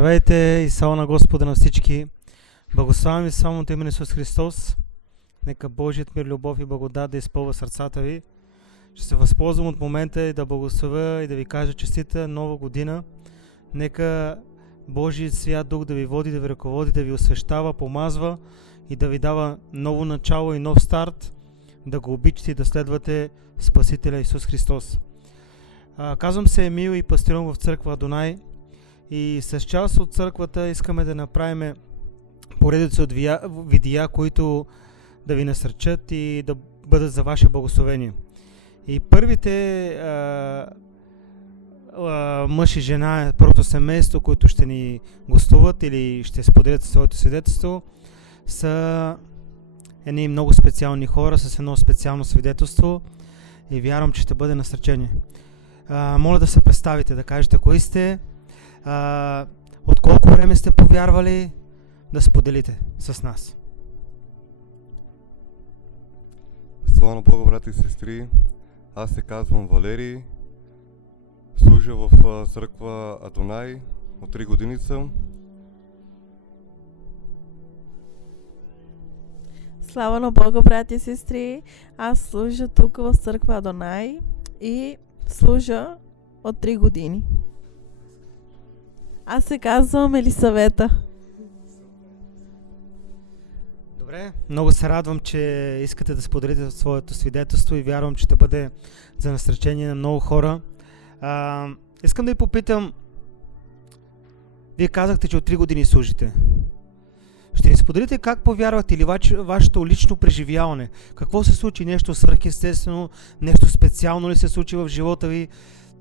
Здравейте и слава на Господа на всички. Благославям ви славното име на Исус Христос. Нека Божият мир, любов и благодат да изпълва сърцата ви. Ще се възползвам от момента и да благословя и да ви кажа честита нова година. Нека Божият свят Дух да ви води, да ви ръководи, да ви освещава, помазва и да ви дава ново начало и нов старт, да го обичате и да следвате Спасителя Исус Христос. Казвам се Емил и пастирувам в църква Адонай. И с част от църквата искаме да направим поредица от видеа, които да ви насърчат и да бъдат за ваше благословение. И първите мъж и жена, първото семейство, които ще ни гостуват или ще споделят своето свидетелство, са едни много специални хора с едно специално свидетелство и вярвам, че ще бъде насърчение. Моля да се представите, да кажете кои сте, от колко време сте повярвали, да споделите с нас. Слава на Бога, брати и сестри! Аз се казвам Валерий, служа в църква Адонай, от 3 години съм. Слава на Бога, брати и сестри! Аз служа тук в църква Адонай и служа от 3 години. Аз се казвам Елисавета. Добре, много се радвам, че искате да споделите своето свидетелство и вярвам, че ще бъде за насърчение на много хора. Искам да ви попитам, вие казахте, че от 3 години служите. Ще ни споделите как повярвахте или вашето лично преживяване? Какво се случи? Нещо свръхестествено, нещо специално ли се случи в живота ви?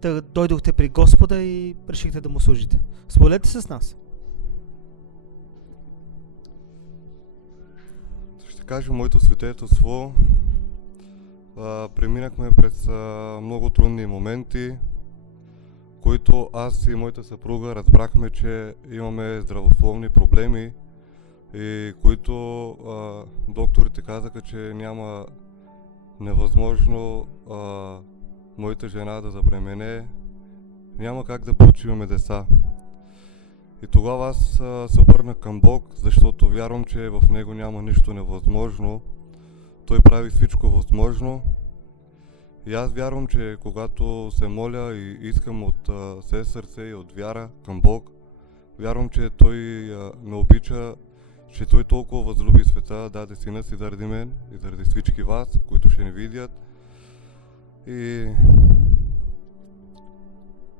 Да дойдохте при Господа и решихте да му служите. Споделете с нас. Ще кажа моето свидетелство. Преминахме през много трудни моменти, които аз и моята съпруга разбрахме, че имаме здравословни проблеми и които докторите казаха, че няма невъзможно моята жена да забремене, няма как да получим деца. И тогава аз се обърнах към Бог, защото вярвам, че в Него няма нищо невъзможно. Той прави всичко възможно. И аз вярвам, че когато се моля и искам от все сърце и от вяра към Бог, вярвам, че Той ме обича, че Той толкова възлюби света, даде Сина си заради мен и заради всички вас, които ще ни видят. И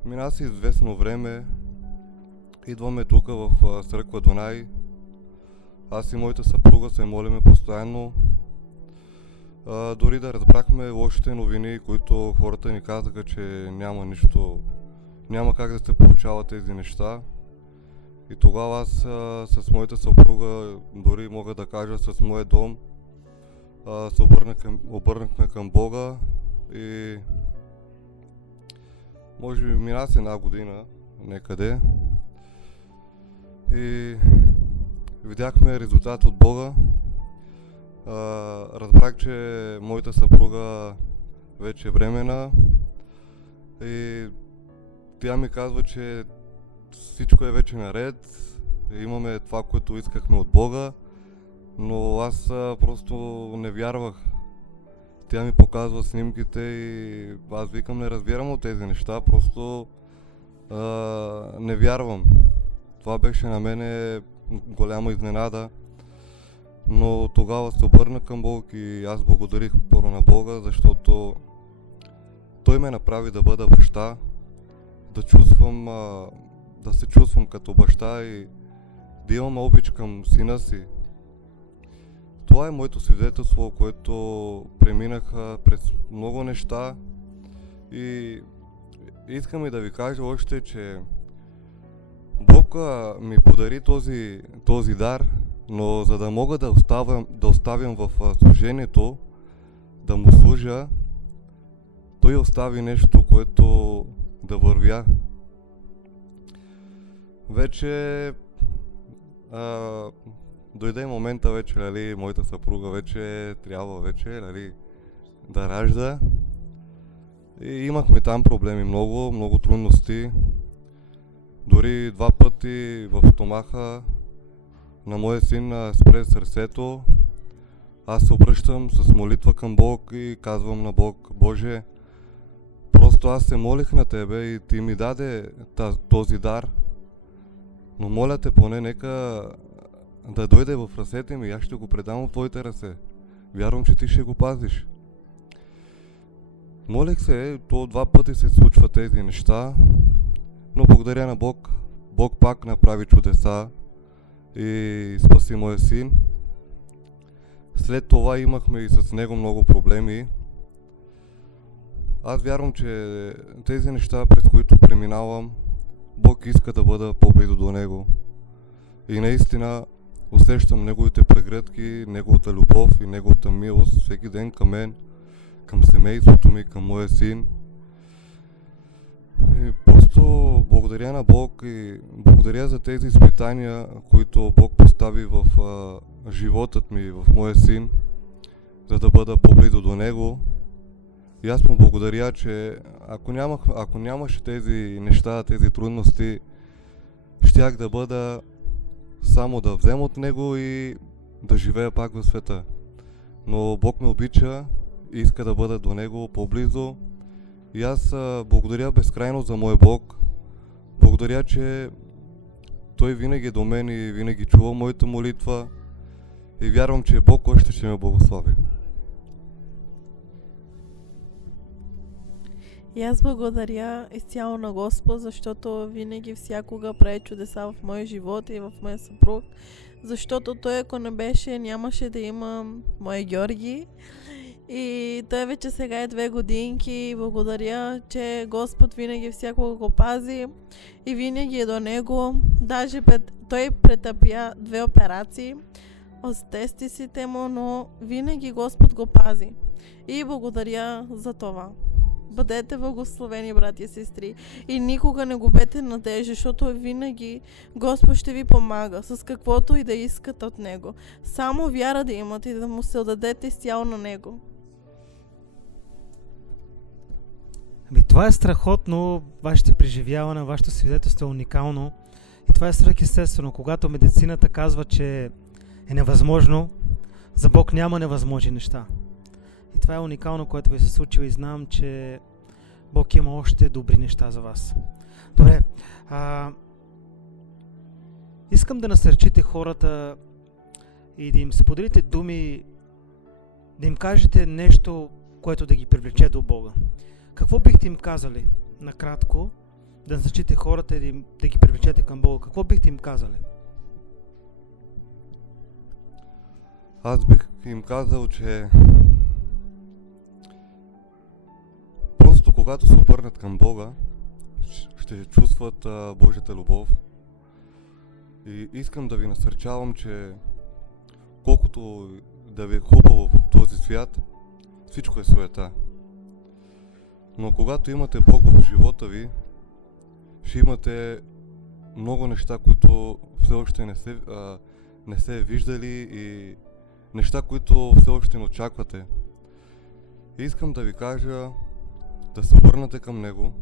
мина си известно време, идваме тук в църква Адонай. Аз и моята съпруга се молиме постоянно. Дори да разбрахме лошите новини, които хората ни казаха, че няма нищо, няма как да се получават тези неща. И тогава аз с моята съпруга, дори мога да кажа с моя дом, се обърнахме към Бога и може би мина с 1 година некъде и видяхме резултат от Бога. Разбрах, че моята съпруга вече е бременна и тя ми казва, че всичко е вече наред, имаме това, което искахме от Бога, но аз просто не вярвах. Тя ми показва снимките и аз викам, не разбирам от тези неща, просто не вярвам. Това беше на мене голяма изненада, но тогава се обърна към Бог и аз благодарих първо на Бога, защото Той ме направи да бъда баща, да се чувствам като баща и да имам обич към сина си. Това е моето свидетелство, което преминах през много неща и искам и да ви кажа още, че Бог ми подари този дар, но за да мога да оставям в служението, да му служа, Той остави нещо, което да вървя. Вече дойде момента вече, нали, моята съпруга вече трябва нали, да ражда. И имахме там проблеми, много трудности. Дори 2 пъти в стомаха на моя син спре сърцето. Аз се обръщам с молитва към Бог и казвам на Бог: Боже, просто аз се молих на Тебе и Ти ми даде този дар, но моля Те, поне нека да дойде в ръцете ми и аз ще го предам в Твоите ръце. Вярвам, че Ти ще го пазиш. Молих се, то 2 пъти се случва тези неща, но благодаря на Бог. Бог пак направи чудеса и спаси моя син. След това имахме и с него много проблеми. Аз вярвам, че тези неща, през които преминавам, Бог иска да бъда по-близо до него. И наистина усещам неговите прегръдки, неговата любов и неговата милост всеки ден към мен, към семейството ми, към моя син. И просто благодаря на Бог и благодаря за тези изпитания, които Бог постави в животът ми, в моя син, за да бъда по-близо до него. И аз му благодаря, че ако нямаше тези неща, тези трудности, щях да бъда само да взема от него и да живея пак в света. Но Бог ме обича и иска да бъда до него по-близо. И аз благодаря безкрайно за моя Бог. Благодаря, че Той винаги е до мен и винаги чува моята молитва. И вярвам, че Бог още ще ме благослови. И аз благодаря изцяло на Господ, защото винаги всякога прави чудеса в моя живот и в моя съпруг. Защото той, ако не беше, нямаше да има моя Георги. И той вече сега е 2 годинки. Благодаря, че Господ винаги всякога го пази и винаги е до него. Даже той претърпя 2 операции от тестисите му, но винаги Господ го пази. И благодаря за това. Бъдете благословени, брати и сестри, и никога не губете надежда, защото винаги Господ ще ви помага с каквото и да искате от Него. Само вяра да имате и да му се отдадете изцяло на Него. Това е страхотно, вашите преживявания, вашето свидетелство е уникално и това е свръхестествено. Когато медицината казва, че е невъзможно, за Бог няма невъзможни неща. И това е уникално, което ви се случило и знам, че Бог има още добри неща за вас. Добре, искам да насърчите хората и да им споделите думи, да им кажете нещо, което да ги привлече до Бога. Какво бихте им казали накратко, да насърчите хората и да ги привлечете към Бога? Какво бихте им казали? Аз бих им казал, че просто когато се обърнат към Бога, ще чувстват Божията любов. И искам да ви насърчавам, че колкото да ви е хубаво в този свят, всичко е суета. Но когато имате Бог в живота ви, ще имате много неща, които все още не се виждали и неща, които все още не очаквате. И искам да ви кажа да се обърнете към Него.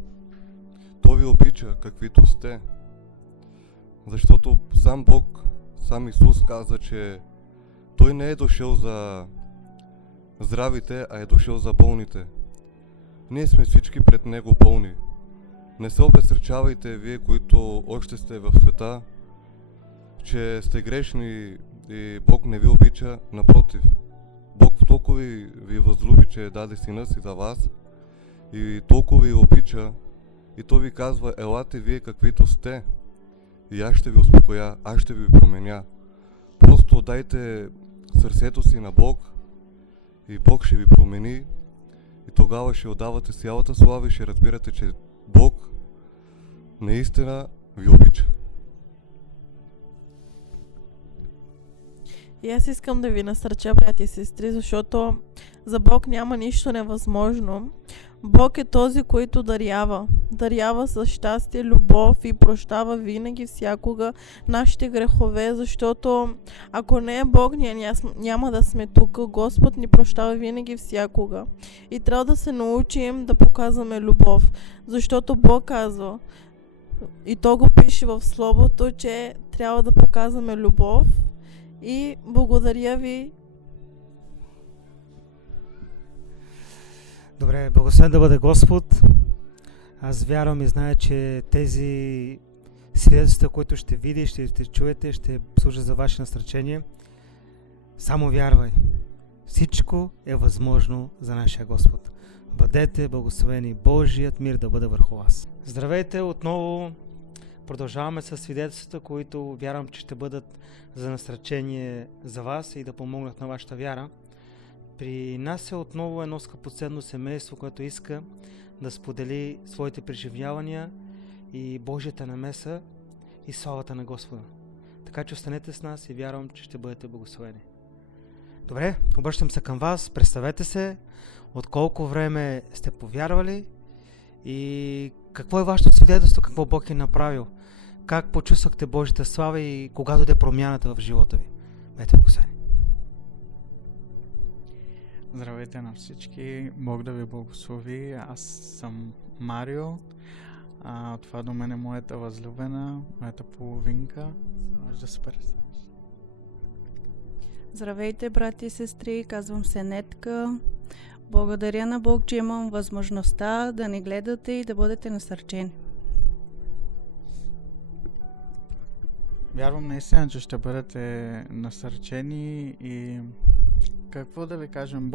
Той ви обича каквито сте. Защото сам Бог, сам Исус каза, че Той не е дошъл за здравите, а е дошъл за болните. Ние сме всички пред Него болни. Не се обезсърчавайте вие, които още сте в света, че сте грешни и Бог не ви обича. Напротив, Бог толкова ви възлюби, че даде Сина си за вас и толкова ви обича и Той ви казва: елате вие каквито сте и аз ще ви успокоя, аз ще ви променя. Просто дайте сърцето си на Бог и Бог ще ви промени и тогава ще отдавате цялата слава и ще разбирате, че Бог наистина ви обича. И аз искам да ви насърча, брати и сестри, защото за Бог няма нищо невъзможно. Бог е този, който дарява. Дарява с щастие, любов и прощава винаги, всякога нашите грехове, защото ако не е Бог, ние няма да сме тук. Господ ни прощава винаги, всякога. И трябва да се научим да показваме любов, защото Бог казва: И то го пише в Словото, че трябва да показваме любов. И благодаря ви. Добре, благословен да бъде Господ. Аз вярвам и зная, че тези свидетелства, които ще видите, ще чуете, ще служат за ваше насърчение. Само вярвай. Всичко е възможно за нашия Господ. Бъдете благословени. Божият мир да бъде върху вас. Здравейте отново. Продължаваме с свидетелствата, които вярвам, че ще бъдат за насърчение за вас и да помогнат на вашата вяра. При нас е отново едно скъпоценно семейство, което иска да сподели своите преживявания и Божията намеса и славата на Господа. Така че останете с нас и вярвам, че ще бъдете благословени. Добре, обръщам се към вас. Представете се от колко време сте повярвали и какво е вашето свидетелство, какво Бог е направил. Как почувствахте Божията слава и кога дойде промяната в живота ви. Бъдете благословени. Здравейте на всички, Бог да ви благослови. Аз съм Марио. Това до мен е моята възлюбена, моята половинка. Може да се представиш. Здравейте, брати и сестри, казвам се Нетка. Благодаря на Бог, че имам възможността да ни гледате и да бъдете насърчени. Вярвам наистина, че ще бъдете насърчени и какво да ви кажем,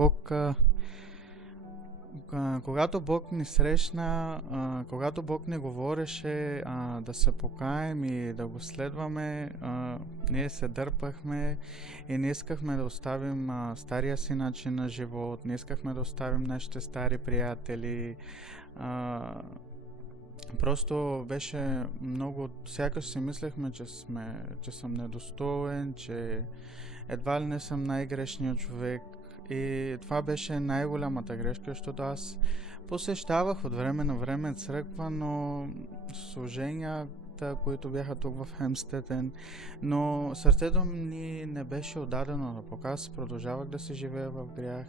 когато Бог ни срещна, когато Бог ни говореше да се покаем и да го следваме, ние се дърпахме и не искахме да оставим стария си начин на живот, не искахме да оставим нашите стари приятели. Просто беше много, сякаш си мислехме, че съм недостоен, че едва ли не съм най-грешният човек. И това беше най-голямата грешка, защото аз посещавах от време на време църква, но служенията, които бяха тук в Хемстетен, но сърцето ми не беше отдадено на Бог. Аз продължавах да се живея в грях,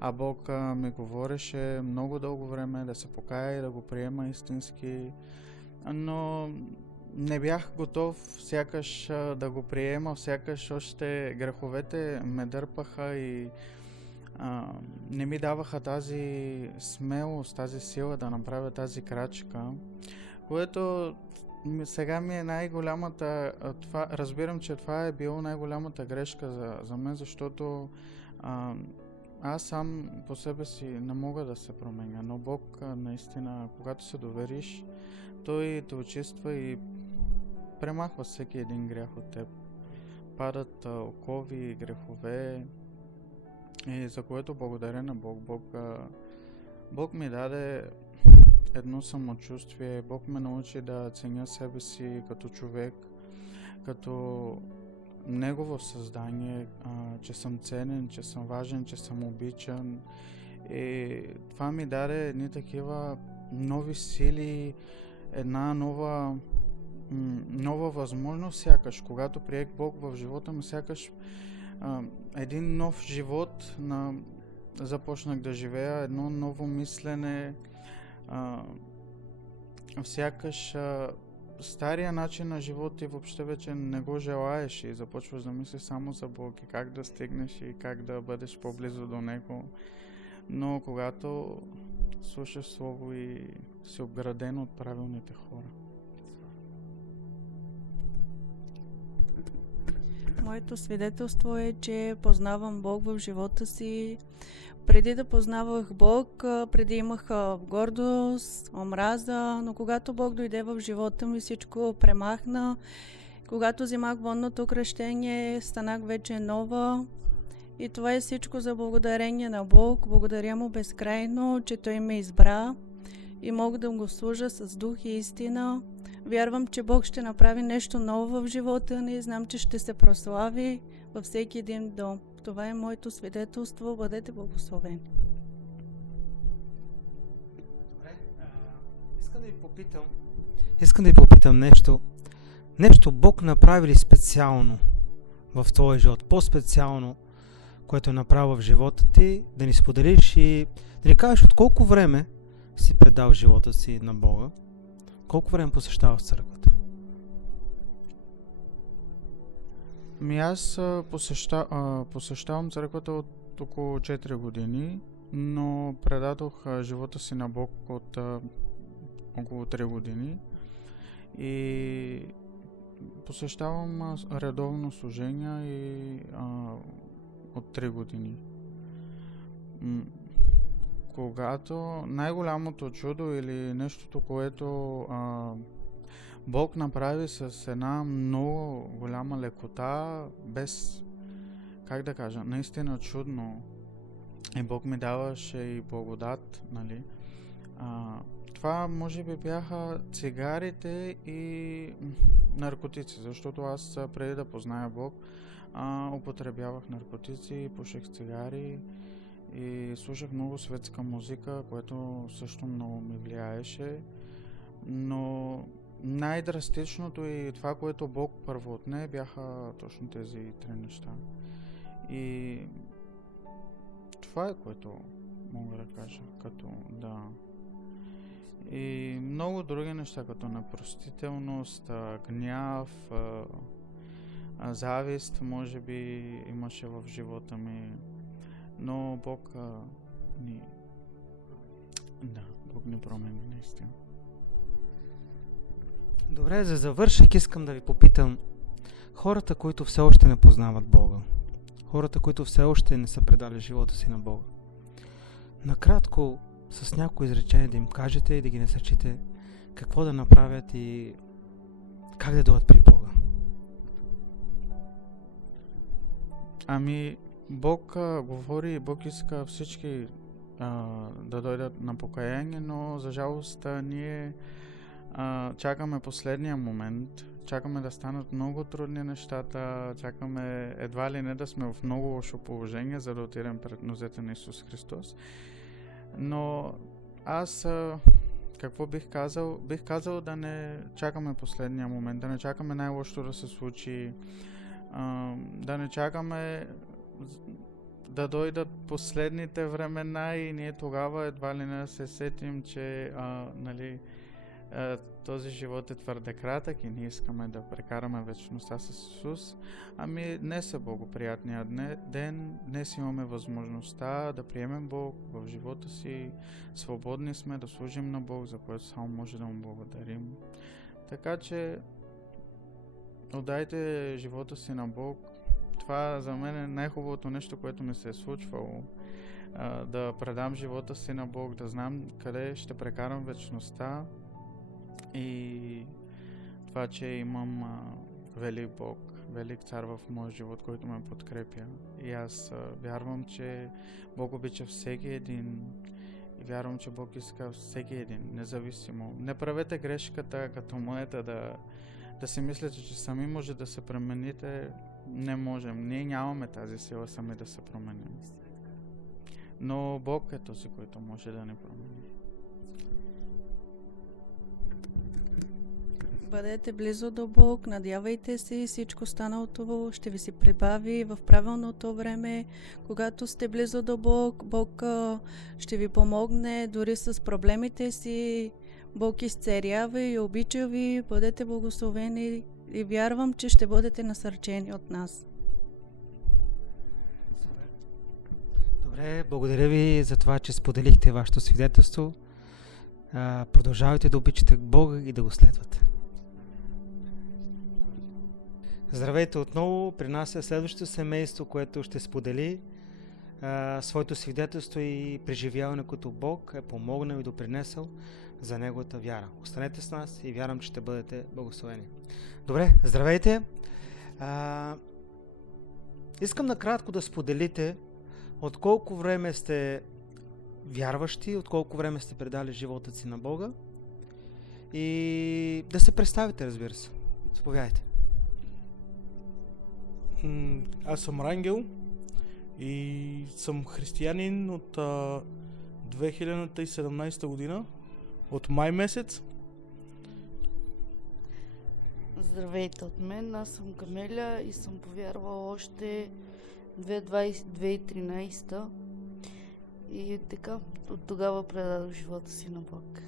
а Бог ми говореше много дълго време да се покая и да го приема истински, но не бях готов сякаш да го приема, сякаш още греховете ме дърпаха и не ми даваха тази смелост, тази сила да направя тази крачка, което сега ми е най-голямата, разбирам, че това е било най-голямата грешка за мен, защото аз сам по себе си не мога да се променя, но Бог наистина, когато се довериш, Той те очиства и премахва всеки един грях от теб. Падат окови и грехове, и за което благодаря на Бог. Бог ми даде едно самочувствие, Бог ме научи да ценя себе си като човек, като Негово създание, че съм ценен, че съм важен, че съм обичан. И това ми даде едни такива нови сили, една нова възможност, сякаш, когато приех Бог в живота ми, сякаш един нов живот започнах да живея, едно ново мислене, сякаш стария начин на живот и въобще вече не го желаеш и започваш да мислиш само за Бог и как да стигнеш и как да бъдеш по-близо до Него. Но когато слушаш Слово и си обграден от правилните хора. Моето свидетелство е, че познавам Бог в живота си. Преди да познавах Бог, преди имах гордост, омраза, но когато Бог дойде в живота ми, всичко премахна. Когато взимах водното кръщение, станах вече нова. И това е всичко за благодарение на Бог. Благодаря Му безкрайно, че Той ме избра и мога да го служа с дух и истина. Вярвам, че Бог ще направи нещо ново в живота ни. Знам, че ще се прослави във всеки един дом. Това е моето свидетелство. Бъдете благословени. Добре, искам да ви попитам нещо. Нещо Бог направи ли специално в твоя живот? По-специално, което е направил в живота ти, да ни споделиш и да ни кажеш от колко време си предал живота си на Бога, колко време посещаваш църквата? Аз посещавам църквата от около 4 години, но предадох живота си на Бог от около 3 години и посещавам редовно служение и от 3 години. Когато най-голямото чудо или нещото, което Бог направи с една много голяма лекота, без, как да кажа, наистина чудно, и Бог ми даваше и благодат, нали? Това може би бяха цигарите и наркотици, защото аз преди да позная Бог употребявах наркотици, пушех цигари и слушах много светска музика, което също много ми влияеше, но най-драстичното и това, което Бог първо отне, бяха точно тези 3 неща. И това е, което мога да кажа, като да. И много други неща, като непростителност, гняв, завист, може би имаше в живота ми, но Бог ни промени наистина. Добре, за завършек искам да ви попитам, хората, които все още не познават Бога, хората, които все още не са предали живота си на Бога, накратко, с някои изречения да им кажете и да ги насърчите какво да направят и как да дойдат при Бога. Бог говори и Бог иска всички да дойдат на покаяние, но за жалост ние чакаме последния момент, чакаме да станат много трудни нещата, чакаме едва ли не да сме в много лошо положение, за да отидем пред нозете на Исус Христос. Но аз какво бих казал? Бих казал да не чакаме последния момент, да не чакаме най-лошото да се случи, да не чакаме да дойдат последните времена и ние тогава едва ли не се сетим, че този живот е твърде кратък и ние искаме да прекараме вечността с Исус. Днес е благоприятният ден, днес имаме възможността да приемем Бог в живота си, свободни сме да служим на Бог, за което само може да му благодарим. Така че отдайте живота си на Бог. Това за мен е най-хубавото нещо, което ми се е случвало. Да предам живота си на Бог, да знам къде ще прекарам вечността и това, че имам велик Бог, велик цар в моя живот, който ме подкрепя. И аз вярвам, че Бог обича всеки един и вярвам, че Бог иска всеки един, независимо. Не правете грешката като моята да си мислите, че сами може да се промените. Не можем. Ние нямаме тази сила сами да се променим. Но Бог е този, който може да ни промени. Бъдете близо до Бог, надявайте се, всичко станалото ще ви се прибави в правилното време. Когато сте близо до Бог, Бог ще ви помогне дори с проблемите си. Бог изцерява и обича ви, бъдете благословени и вярвам, че ще бъдете насърчени от нас. Добре, благодаря ви за това, че споделихте вашето свидетелство. Продължавайте да обичате Бога и да го следвате. Здравейте отново, при нас е следващото семейство, което ще сподели своето свидетелство и преживяване, което Бог е помогнал и допринесъл за неговата вяра. Останете с нас и вярвам, че ще бъдете благословени. Добре, здравейте! Искам накратко да споделите от колко време сте вярващи, от колко време сте предали живота си на Бога и да се представите, разбира се. Заповядайте. Аз съм Рангел и съм християнин от 2017 година, от май месец. Здравейте от мен, аз съм Камеля и съм повярвала още 2013 и така, от тогава предадох живота си на Бог.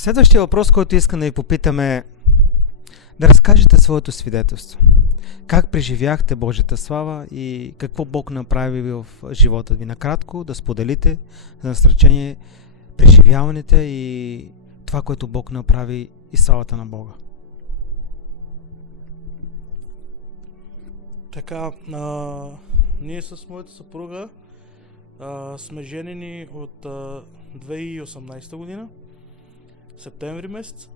Следващия въпрос, който искам да ви попитаме е да разкажете своето свидетелство. Как преживяхте Божията слава и какво Бог направи в живота ви? Накратко да споделите за насърчение преживяването и това, което Бог направи и славата на Бога. Така, ние с моята съпруга сме женени от 2018 година, септември месец,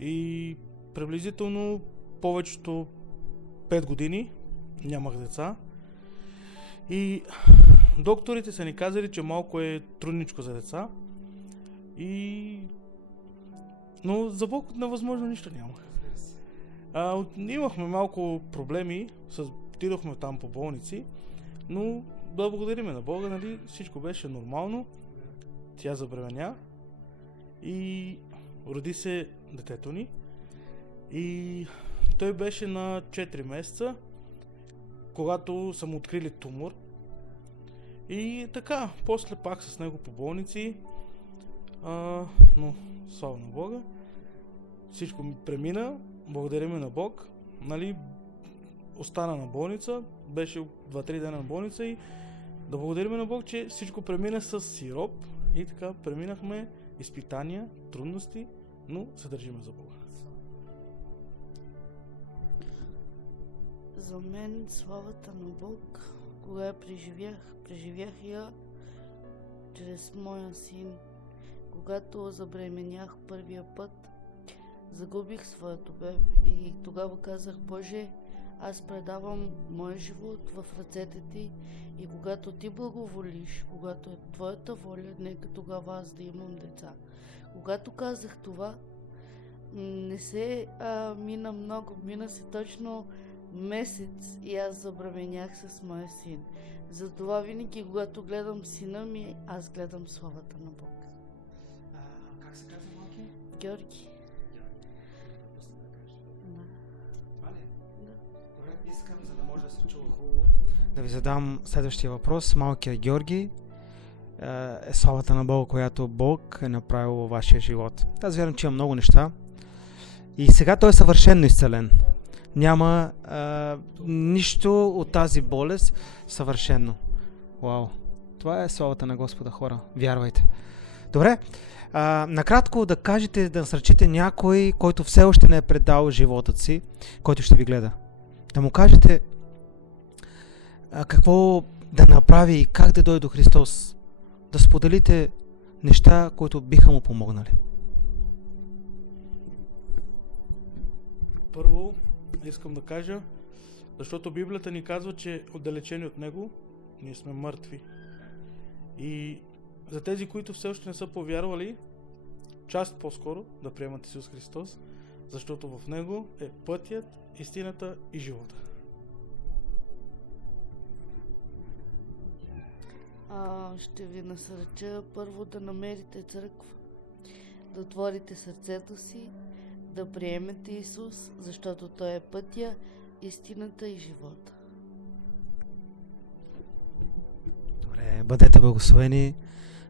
и приблизително повечето 5 години нямах деца. И докторите са ни казали, че малко е трудничко за деца. Но за Бог невъзможно нищо няма. Имахме малко проблеми, отидохме там по болници, но да благодариме на Бога, нали, всичко беше нормално. Тя забременя и роди се детето ни. И той беше на 4 месеца, когато са му открили тумор. И така, после пак с него по болници, но слава на Бога, всичко ми премина, благодариме на Бог, нали, остана на болница, беше 2-3 дена на болница и да благодариме на Бог, че всичко премина с сироп и така преминахме изпитания, трудности, но се държиме за Бога. За мен славата на Бог, кога я преживях я чрез моя син. Когато забременях първия път, загубих своето бебе и тогава казах: Боже, аз предавам моя живот в ръцете ти и когато ти благоволиш, когато е твоята воля, нека тогава аз да имам деца. Когато казах това, не се мина много, мина се точно месец и аз забременях с моя син. Затова винаги, когато гледам сина ми, аз гледам славата на Бог. Как се казва малкият? Георги. Добре, искам, за да може да се чува хубаво, да ви задам следващия въпрос. Малкият Георги е славата на Бога, която Бог е направил във вашия живот. Аз вярвам, че има много неща. И сега той е съвършенно изцелен. Няма нищо от тази болест съвършено. Вау! Това е славата на Господа, хора. Вярвайте. Добре, накратко да кажете, да насърчите някой, който все още не е предал живота си, който ще ви гледа. Да му кажете какво да направи и как да дойде до Христос. Да споделите неща, които биха му помогнали. Първо, искам да кажа, защото Библията ни казва, че отдалечени от Него, ние сме мъртви. И за тези, които все още не са повярвали, част по-скоро да приемат Исус Христос, защото в Него е пътят, истината и живота. Ще ви насърча първо да намерите църква, да отворите сърцето си, да приемете Исус, защото Той е пътя, истината и живота. Добре, бъдете благословени.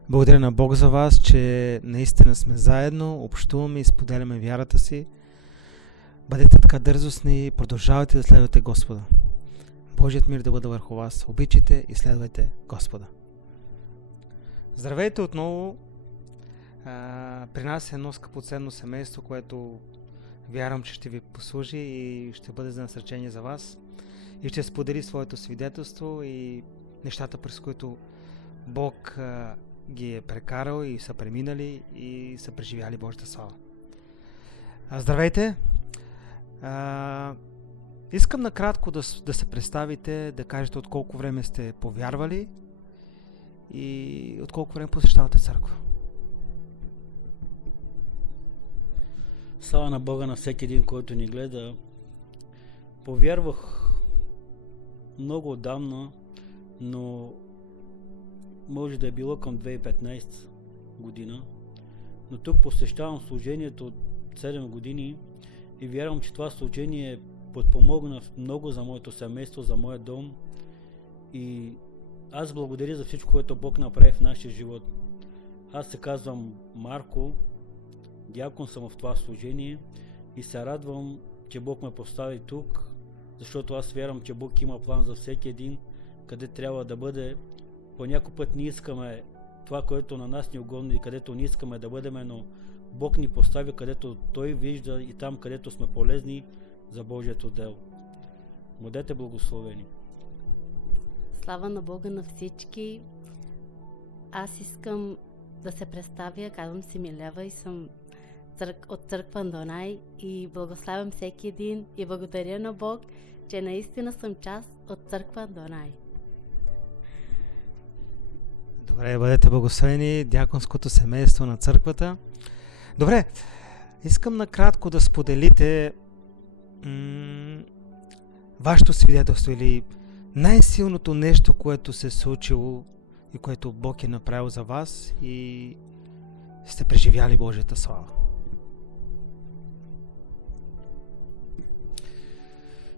Благодаря на Бог за вас, че наистина сме заедно, общуваме и споделяме вярата си. Бъдете така дързостни и продължавайте да следвате Господа. Божият мир да бъде върху вас. Обичайте и следвайте Господа. Здравейте отново. При нас е едно скъпоценно семейство, което вярвам, че ще ви послужи и ще бъде за насърчение за вас. И ще сподели своето свидетелство и нещата, през които Бог ги е прекарал и са преминали и са преживяли Божията слава. Здравейте! Искам накратко да се представите, да кажете от колко време сте повярвали и от колко време посещавате църква. Слава на Бога на всеки един, който ни гледа. Повярвах много отдавна, но може да е било към 2015 година. Но тук посещавам служението от 7 години и вярвам, че това служение подпомогна много за моето семейство, за моя дом. И аз благодаря за всичко, което Бог направи в нашия живот. Аз се казвам Марко дякон съм в това служение и се радвам, че Бог ме постави тук, защото аз вярвам, че Бог има план за всеки един, къде трябва да бъде. По някой път ние искаме това, което на нас ни угодно и където ние искаме да бъдем, но Бог ни поставя където Той вижда и там, където сме полезни за Божието дело. Бъдете благословени. Слава на Бога на всички. Аз искам да се представя, казвам се Милева и съм от църква Донай и благославям всеки един и благодаря на Бог, че наистина съм част от църква Донай. Добре, бъдете благословени, дяконското семейство на църквата. Добре, искам накратко да споделите вашето свидетелство или най-силното нещо, което се е случило и което Бог е направил за вас и сте преживяли Божията слава.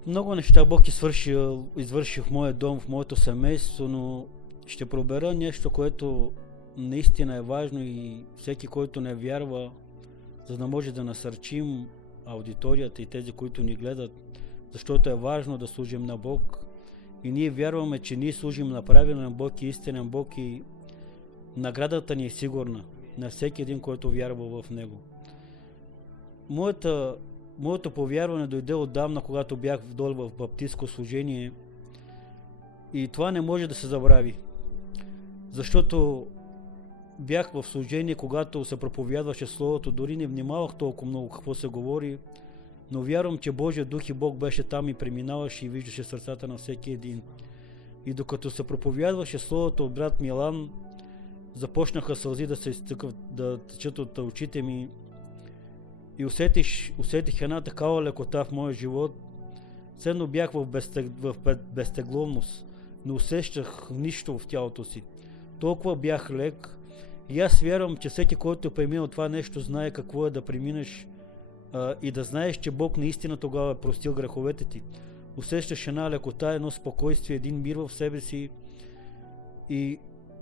Много неща Бог извърши в моя дом, в моето семейство, но ще пробера нещо, което наистина е важно и всеки, който не вярва, за да може да насърчим аудиторията и тези, които ни гледат, защото е важно да служим на Бог и ние вярваме, че ние служим на правилен Бог и истинен Бог и наградата ни е сигурна на всеки един, който вярва в Него. Моето повярване дойде отдавна, когато бях вдолу в баптистско служение и това не може да се забрави, защото бях в служение, когато се проповядваше Словото, дори не внимавах толкова много какво се говори, но вярвам, че Божия Дух и Бог беше там и преминаваше и виждаше сърцата на всеки един. И докато се проповядваше Словото от брат Милан, започнаха сълзи да се изтъкват, да течат от очите ми и усетих една такава лекота в моя живот. Ценно бях в безтегловност, не усещах нищо в тялото си. Толкова бях лек и аз вярвам, че всеки, който е преминал това нещо, знае какво е да преминеш и да знаеш, че Бог наистина тогава е простил греховете ти. Усещаш една лекота, едно спокойствие, един мир в себе си и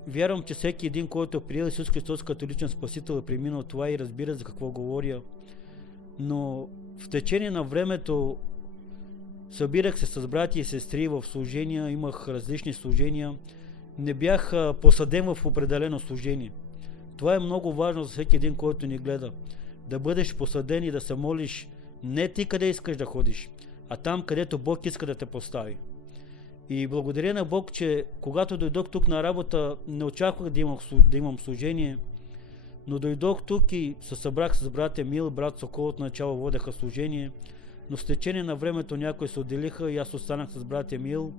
вярвам, че всеки един, който е приел Исус Христос като личен спасител, е преминал това и разбира за какво говоря. Но в течение на времето събирах се с брати и сестри в служения, имах различни служения, не бях посаден в определено служение. Това е много важно за всеки един, който ни гледа. Да бъдеш посаден и да се молиш не ти къде искаш да ходиш, а там, където Бог иска да те постави. И благодаря на Бог, че когато дойдох тук на работа, не очаквах да имам служение, но дойдох тук и се събрах с брат Емил, брат Сокол, от начало водеха служение, но с течение на времето някои се отделиха и аз останах с брат Емил.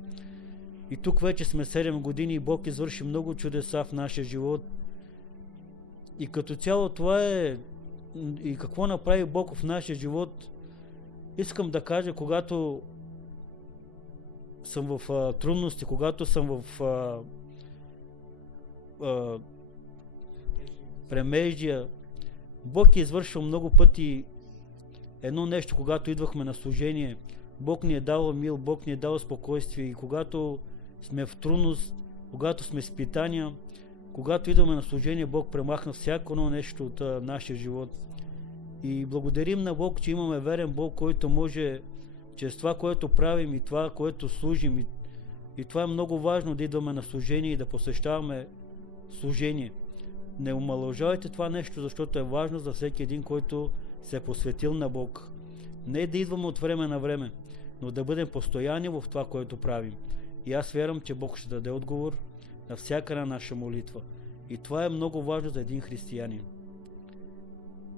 И тук вече сме 7 години и Бог извърши много чудеса в нашия живот. И като цяло това е и какво направи Бог в нашия живот. Искам да кажа, когато съм в трудности, когато съм в премеждия, Бог е извършил много пъти едно нещо, когато идвахме на служение. Бог ни е дал мил, Бог ни е дал спокойствие и когато сме в трудност, когато сме в изпитания, когато идваме на служение, Бог премахна всяко едно нещо от нашия живот. И благодарим на Бог, че имаме верен Бог, който може чрез това, което правим и това, което служим. И това е много важно, да идваме на служение и да посещаваме служение. Не омаловажавайте това нещо, защото е важно за всеки един, който се е посветил на Бог. Не да идваме от време на време, но да бъдем постоянни в това, което правим. И аз вярвам, че Бог ще даде отговор на всяка една наша молитва. И това е много важно за един християнин.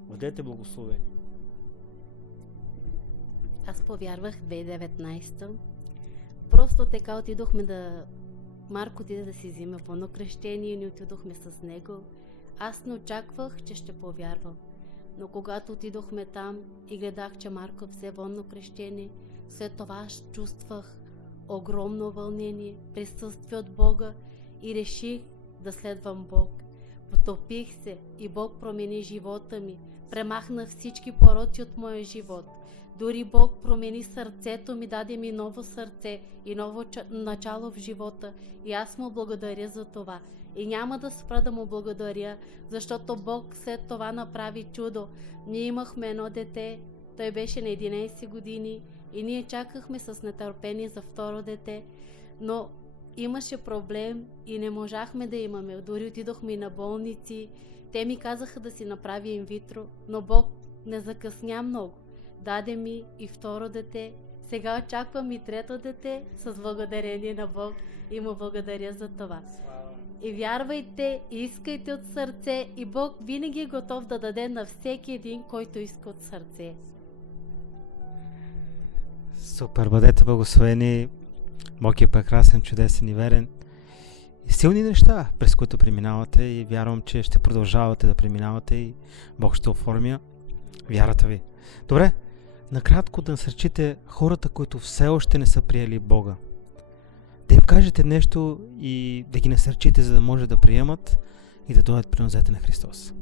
Бъдете благословени. Аз повярвах 2019. Просто така отидохме Марко отиде да си вземе водно кръщение и ние отидохме с него. Аз не очаквах, че ще повярвам. Но когато отидохме там и гледах, че Марко взе водно кръщение, след това аз чувствах огромно вълнение, присъствие от Бога и реших да следвам Бог. Потопих се и Бог промени живота ми. Премахна всички пороци от моя живот. Дори Бог промени сърцето ми, даде ми ново сърце и ново начало в живота. И аз му благодаря за това. И няма да спра да му благодаря, защото Бог след това направи чудо. Ние имахме едно дете, той беше на 11 години и ние чакахме с нетърпение за второ дете, но имаше проблем и не можахме да имаме. Дори отидохме и на болници. Те ми казаха да си направя инвитро, но Бог не закъсня много. Даде ми и второ дете. Сега очаквам и трето дете с благодарение на Бог и му благодаря за това. И вярвайте, и искайте от сърце и Бог винаги е готов да даде на всеки един, който иска от сърце. Супер, бъдете благословени. Бог е прекрасен, чудесен и верен. И силни неща, през които преминавате, и вярвам, че ще продължавате да преминавате и Бог ще оформя вярата ви. Добре, накратко да насърчите хората, които все още не са приели Бога. Да им кажете нещо и да ги насърчите, за да може да приемат и да дойдат при нозете на Христос.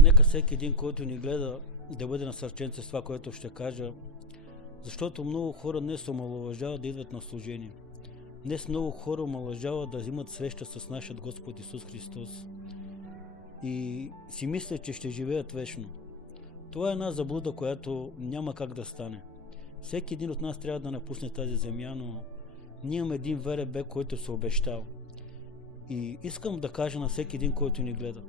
Нека всеки един, който ни гледа, да бъде насърчен с това, което ще кажа, защото много хора днес омаловажават да идват на служение. Днес много хора омаловажават да имат среща с нашия Господ Исус Христос и си мислят, че ще живеят вечно. Това е една заблуда, която няма как да стане. Всеки един от нас трябва да напусне тази земя, но ние имаме един верен бек, който се обещал. И искам да кажа на всеки един, който ни гледа.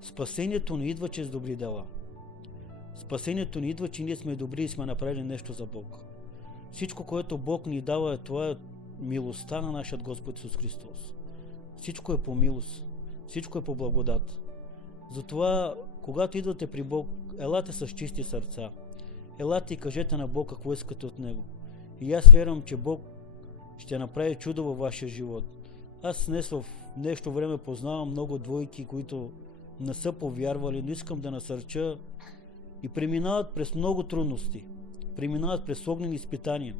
Спасението не идва чрез добри дела. Спасението не идва, че ние сме добри и сме направили нещо за Бог. Всичко, което Бог ни дава, това е милостта на нашия Господ Исус Христос. Всичко е по милост. Всичко е по благодат. Затова, когато идвате при Бог, елате с чисти сърца. Елате и кажете на Бог какво искате от Него. И аз вярвам, че Бог ще направи чудо във вашия живот. Аз днес в нещо време познавам много двойки, които не са повярвали, но искам да насърча и преминават през много трудности. Преминават през огнени изпитания.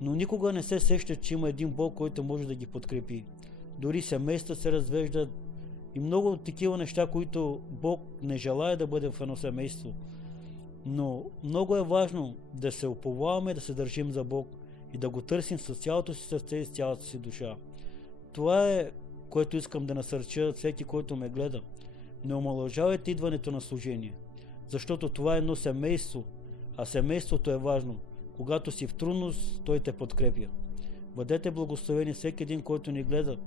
Но никога не се сещат, че има един Бог, който може да ги подкрепи. Дори семейства се развеждат и много такива неща, които Бог не желая да бъде в едно семейство. Но много е важно да се уповаваме, да се държим за Бог и да го търсим с цялото си сърце и с цялата си душа. Това е, което искам да насърча всеки, който ме гледа. Не омаловажавайте идването на служение, защото това е едно семейство, а семейството е важно. Когато си в трудност, той те подкрепя. Бъдете благословени всеки един, който ни гледа,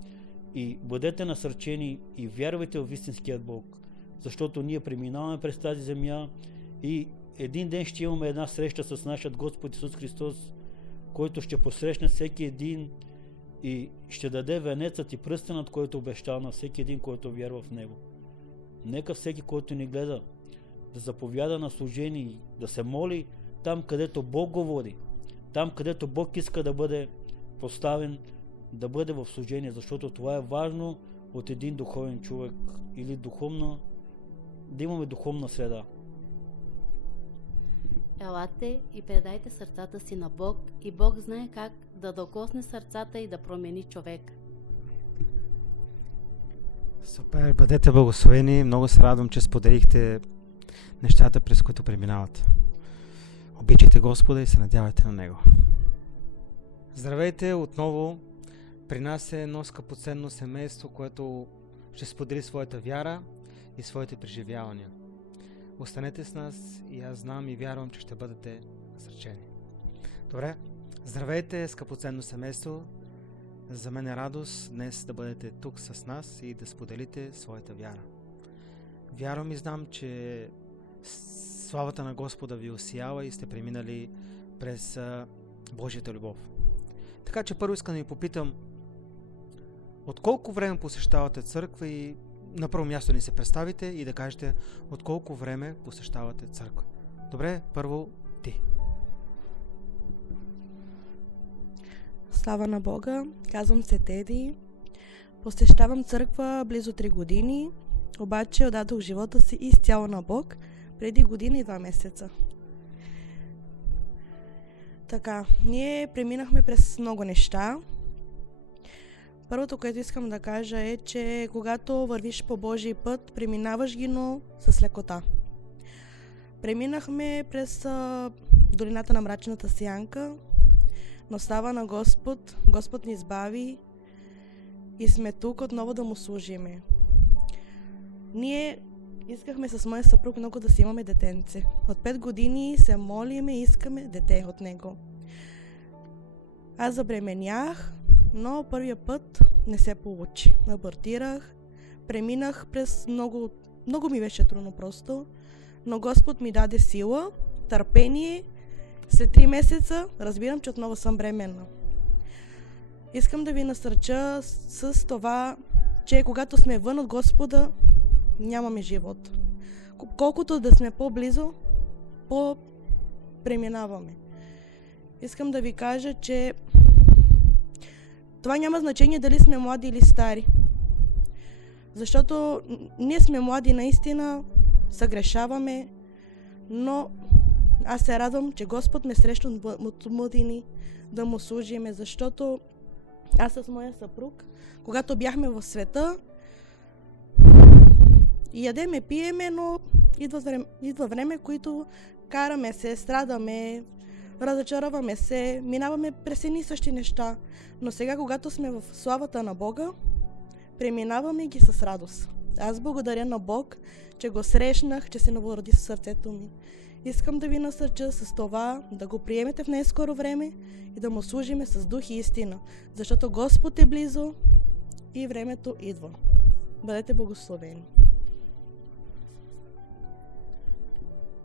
и бъдете насърчени и вярвайте в истинският Бог, защото ние преминаваме през тази земя и един ден ще имаме една среща с нашия Господ Исус Христос, който ще посрещне всеки един и ще даде венецът и пръстенът, който обещал на всеки един, който вярва в Него. Нека всеки, който ни гледа, да заповяда на служение и да се моли там, където Бог го води, там, където Бог иска да бъде поставен, да бъде в служение, защото това е важно от един духовен човек или духовна, да имаме духовна среда. Елате и предайте сърцата си на Бог и Бог знае как да докосне сърцата и да промени човек. Супер, бъдете благословени. Много се радвам, че споделихте нещата, през които преминавате. Обичайте Господа и се надявайте на Него. Здравейте отново. При нас е едно скъпоценно семейство, което ще сподели своята вяра и своите преживявания. Останете с нас и аз знам и вярвам, че ще бъдете насърчени. Добре, здравейте, скъпоценно семейство. За мен е радост днес да бъдете тук с нас и да споделите своята вяра. Вярвам и знам, че славата на Господа ви осиява и сте преминали през Божията любов. Така че първо искам да ви попитам, от колко време посещавате църква и на първо място ни се представите и да кажете от колко време посещавате църква. Добре, първо ти. Слава на Бога, казвам се Теди. Посещавам църква близо 3 години, обаче отдадох живота си изцяло на Бог преди година и 2 месеца. Така, ние преминахме през много неща. Първото, което искам да кажа е, че когато вървиш по Божий път, преминаваш ги, но с лекота. Преминахме през долината на мрачната сянка, но слава на Господ, Господ ни избави и сме тук отново да му служиме. Ние искахме с моя съпруг много да си имаме детенце. От 5 години се молиме и искаме дете от него. Аз забременях, но първия път не се получи. Абортирах, преминах през много ми беше трудно просто, но Господ ми даде сила, търпение. След 3 месеца разбирам, че отново съм бременна. Искам да ви насърча с това, че когато сме вън от Господа, нямаме живот. Колкото да сме по-близо, по-преминаваме. Искам да ви кажа, че това няма значение дали сме млади или стари. Защото ние сме млади наистина, съгрешаваме, но аз се радвам, че Господ ме среща от младини да му служиме, защото аз с моя съпруг, когато бяхме в света, ядеме, пиеме, но идва време, които караме се, страдаме, разочароваме се, минаваме през едни същи неща. Но сега, когато сме в славата на Бога, преминаваме ги с радост. Аз благодаря на Бог, че го срещнах, че се новороди в сърцето ми. Искам да ви насърча с това да го приемете в най-скоро време и да му служиме с дух и истина, защото Господ е близо и времето идва. Бъдете благословени!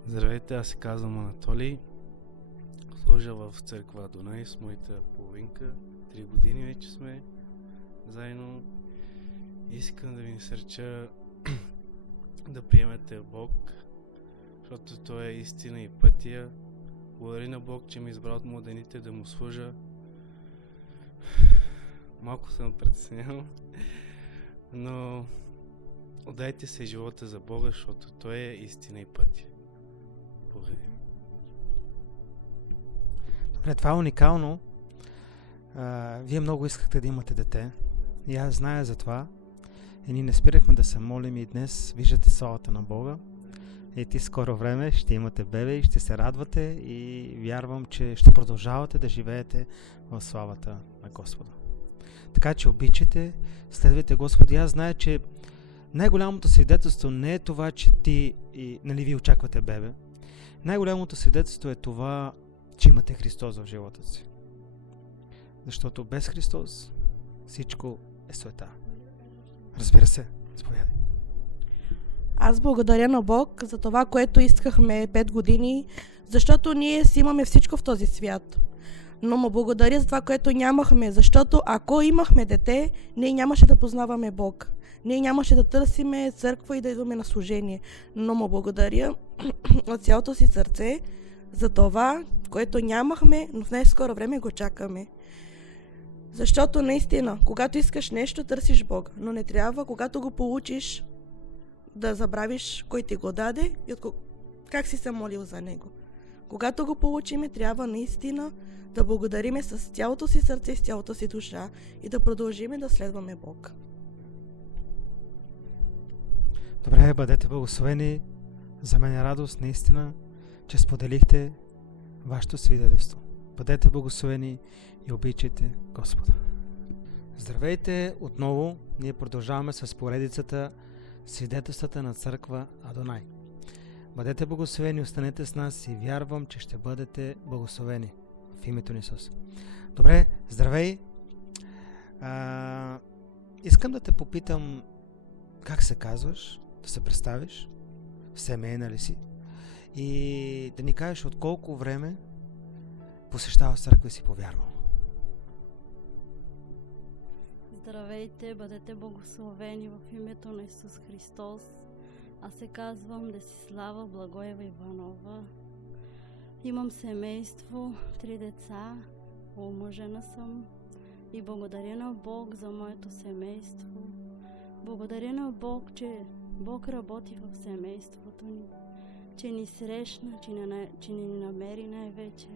Здравейте, аз се казвам Анатолий. Служа в църква Дунай с моята половинка. 3 години вече сме заедно. Искам да ви насърча да приемете Бог, защото Той е истина и пътя. Благодаря на Бог, че ме избра от младените да му служа. Малко съм притеснен, но отдайте се живота за Бога, защото Той е истина и пътя. Благодаря. Добре, това е уникално. Вие много искахте да имате дете. И аз зная за това. И ние не спирахме да се молим и днес виждате славата на Бога. И ти скоро време ще имате бебе и ще се радвате и вярвам, че ще продължавате да живеете в славата на Господа. Така че обичайте, следвайте Господа. И аз зная, че най-голямото свидетелство не е това, че ви очаквате бебе. Най-голямото свидетелство е това, че имате Христос в живота си. Защото без Христос всичко е суета. Разбира се, заповядай. Аз благодаря на Бог за това, което искахме 5 години, защото ние си имаме всичко в този свят. Но му благодаря за това, което нямахме, защото ако имахме дете, ние нямаше да познаваме Бог. Ние нямаше да търсиме църква и да идваме на служение. Но му благодаря от цялото си сърце за това, което нямахме, но в най-скоро време го чакаме. Защото наистина, когато искаш нещо, търсиш Бога, но не трябва, когато го получиш, да забравиш кой ти го даде и как си се молил за него. Когато го получиме, трябва наистина да благодариме с цялото си сърце и с цялото си душа и да продължиме да следваме Бог. Добре, бъдете благословени. За мен е радост наистина, че споделихте вашето свидетелство. Бъдете благословени и обичайте Господа. Здравейте отново. Ние продължаваме с поредицата свидетелствата на църква Адонай. Бъдете благословени, останете с нас и вярвам, че ще бъдете благословени в името на Исус. Добре, здравей! Искам да те попитам как се казваш, да се представиш, семейна ли си и да ни кажеш от колко време посещаваш църква и си повярвал. Здравейте, бъдете благословени в името на Исус Христос. Аз се казвам Десислава Благоева Иванова. Имам семейство, 3 деца, омъжена съм и благодаря на Бог за моето семейство. Благодаря на Бог, че Бог работи в семейството ни, че ни срещна, че ни намери най-вече.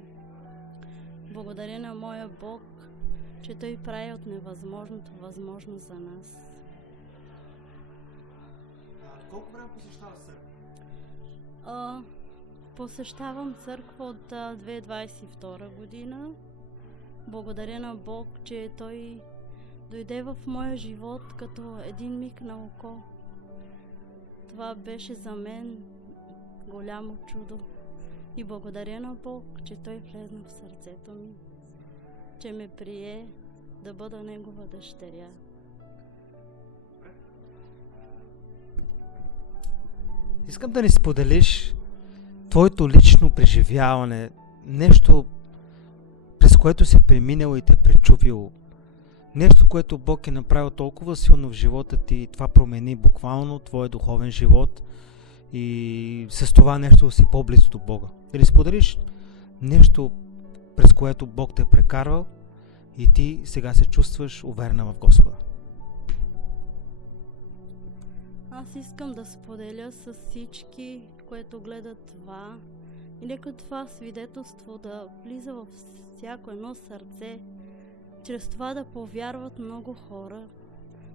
Благодаря на моя Бог, че Той прави от невъзможното възможно за нас. Колко време посещаваш църква? Посещавам църква от 2022 година. Благодаря на Бог, че Той дойде в моя живот като един миг на око. Това беше за мен голямо чудо. И благодаря на Бог, че Той влезна в сърцето ми, че ме прие да бъда Негова дъщеря. Искам да ни споделиш твоето лично преживяване, нещо през което си преминал и те пречупил, нещо, което Бог е направил толкова силно в живота ти и това промени буквално твоя духовен живот и с това нещо си по-близо до Бога. Дали споделиш нещо, през което Бог те е прекарвал и ти сега се чувстваш уверена в Господа? Аз искам да споделя с всички, които гледат това, и нека това свидетелство да влиза в всяко едно сърце, чрез това да повярват много хора,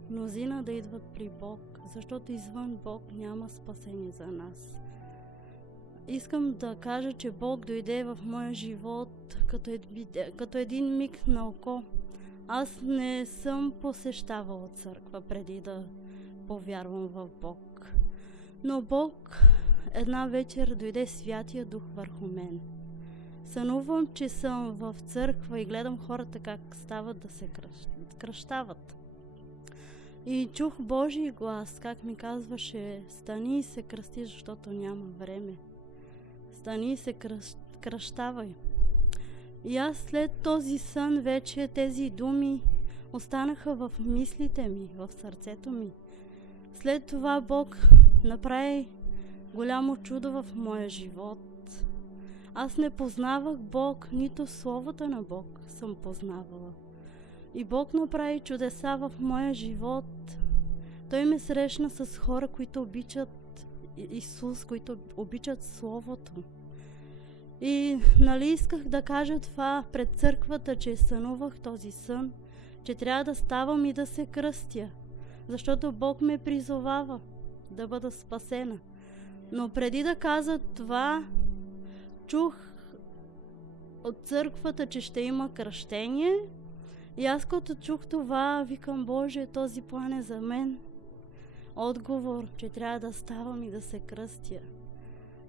мнозина да идват при Бог, защото извън Бог няма спасение за нас. Искам да кажа, че Бог дойде в моя живот като един миг на око. Аз не съм посещавала църква преди да повярвам в Бог. Но Бог една вечер дойде Святия Дух върху мен. Сънувам, че съм в църква и гледам хората как стават да се кръщават. И чух Божий глас, как ми казваше: стани и се кръсти, защото няма време. Стани и се кръщавай. И аз след този сън вече тези думи останаха в мислите ми, в сърцето ми. След това Бог направи голямо чудо в моя живот. Аз не познавах Бог, нито Словото на Бог съм познавала. И Бог направи чудеса в моя живот. Той ме срещна с хора, които обичат Исус, които обичат Словото. И исках да кажа това пред църквата, че сънувах този сън, че трябва да ставам и да се кръстя, защото Бог ме призовава да бъда спасена. Но преди да каза това, чух от църквата, че ще има кръщение. И аз като чух това, викам: Боже, този план е за мен. Отговор, че трябва да ставам и да се кръстя.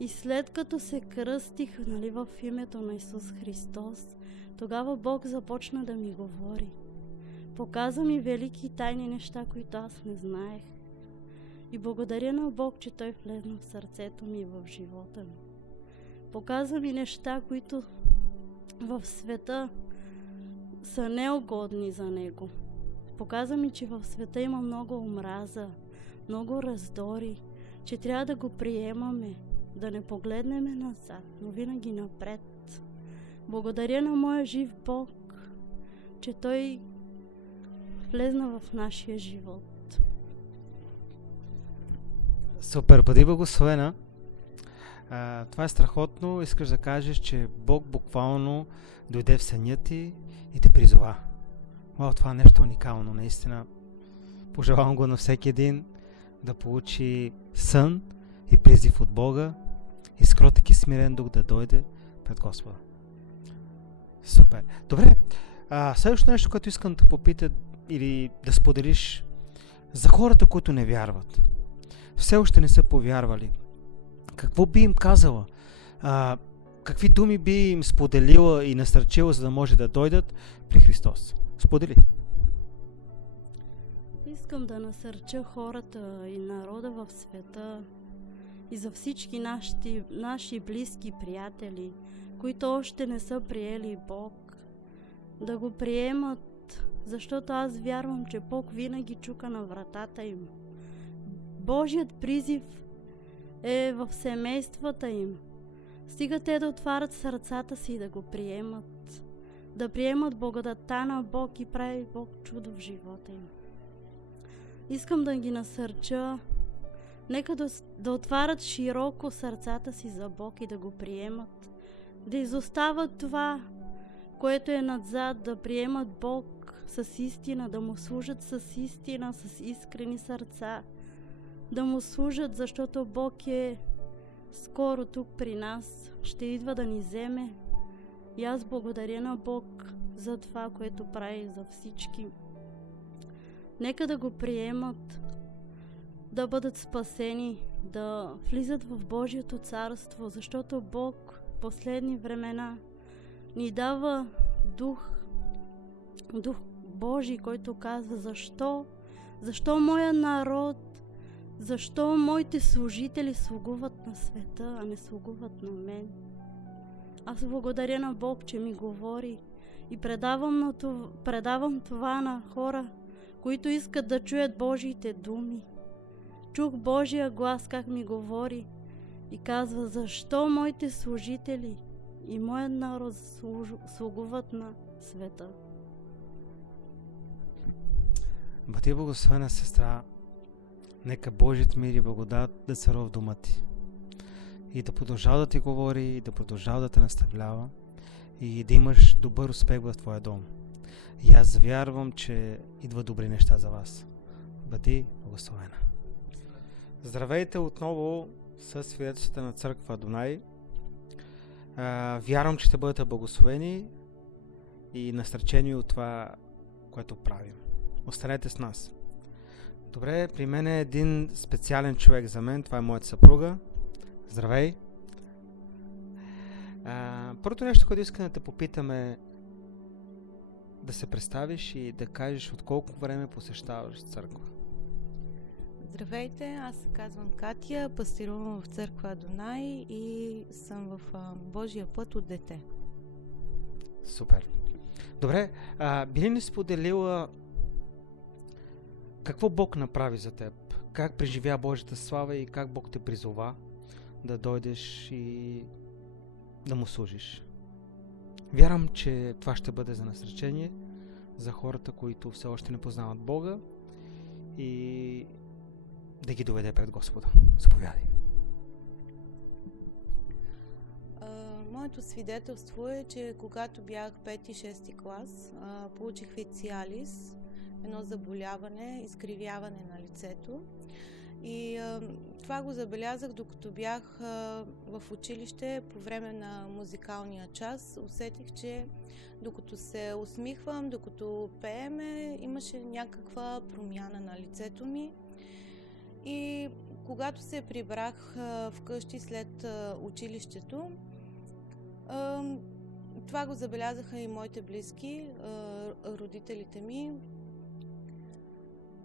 И след като се кръстих, в името на Исус Христос, тогава Бог започна да ми говори. Показа ми велики тайни неща, които аз не знаех. И благодаря на Бог, че Той влезна в сърцето ми и в живота ми. Показа ми неща, които в света са неугодни за Него. Показа ми, че в света има много омраза, много раздори, че трябва да го приемаме, да не погледнеме назад, но винаги напред. Благодаря на моя жив Бог, че Той влезна в нашия живот. Супер, бъди благословена. Това е страхотно. Искаш да кажеш, че Бог буквално дойде в съня ти и те призова. Това е нещо уникално, наистина. Пожелавам го на всеки един да получи сън и призив от Бога и с кротък и смирен дух да дойде пред Господа. Супер. Добре, следващото нещо, което искам да попита или да споделиш за хората, които не вярват. Все още не са повярвали. Какво би им казала? Какви думи би им споделила и насърчила, за да може да дойдат при Христос? Сподели. Искам да насърча хората и народа в света и за всички наши близки приятели, които още не са приели Бог, да го приемат, защото аз вярвам, че Бог винаги чука на вратата им. Божият призив е в семействата им. Стига те да отварят сърцата си и да го приемат. Да приемат благодата на Бог и прави Бог чудо в живота им. Искам да ги насърча. Нека да отварят широко сърцата си за Бог и да го приемат. Да изостават това, което е надзад, да приемат Бог с истина, да му служат с истина, с искрени сърца. Да му служат, защото Бог е скоро тук при нас, ще идва да ни вземе. И аз благодаря на Бог за това, което прави за всички. Нека да го приемат, да бъдат спасени, да влизат в Божието царство, защото Бог в последни времена ни дава Дух Божий, който казва защо моя народ, защо моите служители слугуват на света, а не слугуват на мен. Аз благодаря на Бог, че ми говори и предавам това на хора, които искат да чуят Божиите думи. Чух Божия глас как ми говори и казва, защо моите служители и моят народ слугуват на света. Бъди благословена, сестра. Нека Божият мир и благодат да царува в дома ти. И да продължава да ти говори, и да продължава да те наставлява, и да имаш добър успех в твоя дом. И аз вярвам, че идва добри неща за вас. Бъди благословена. Здравейте отново с свидетелствата на църква Адонай. Вярвам, че ще бъдете благословени и насърчени от това, което правим. Останете с нас. Добре, при мен е един специален човек за мен. Това е моята съпруга. Здравей! Първото нещо, което искам да те попитаме, да се представиш и да кажеш от колко време посещаваш църква. Здравейте, аз се казвам Катя, пастирувам в църква Адонай и съм в Божия път от дете. Супер! Добре, би ли ни споделила какво Бог направи за теб? Как преживя Божията слава и как Бог те призова да дойдеш и да му служиш? Вярвам, че това ще бъде за насречение за хората, които все още не познават Бога и да ги доведе пред Господа. Заповядай. Моето свидетелство е, че когато бях 5-6 клас, получих фициалис, едно заболяване, изкривяване на лицето. И това го забелязах, докато бях в училище по време на музикалния час. Усетих, че докато се усмихвам, докато пееме, имаше някаква промяна на лицето ми. И когато се прибрах вкъщи след училището, това го забелязаха и моите близки, родителите ми.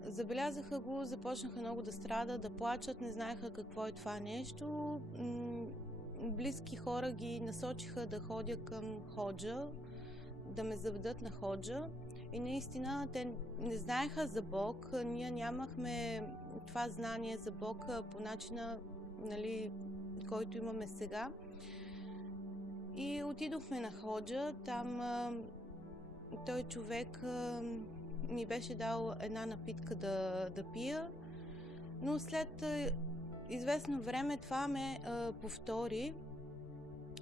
Забелязаха го, започнаха много да страдат, да плачат, не знаеха какво е това нещо. Близки хора ги насочиха да ходя към ходжа, да ме заведат на ходжа. И наистина те не знаеха за Бог, ние нямахме това знание за Бог по начина, който имаме сега. И отидохме на ходжа, там той човек ми беше дал една напитка да пия, но след известно време това ме повтори,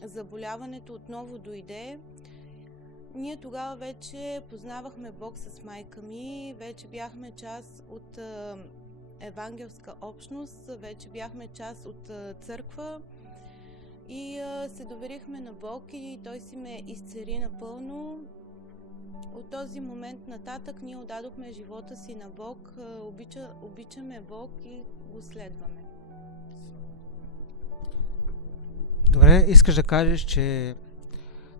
заболяването отново дойде. Ние тогава вече познавахме Бог с майка ми, вече бяхме част от евангелска общност, вече бяхме част от църква и се доверихме на Бог и Той си ме изцели напълно. От този момент нататък ние отдадохме живота си на Бог, обичаме Бог и го следваме. Добре, искаш да кажеш, че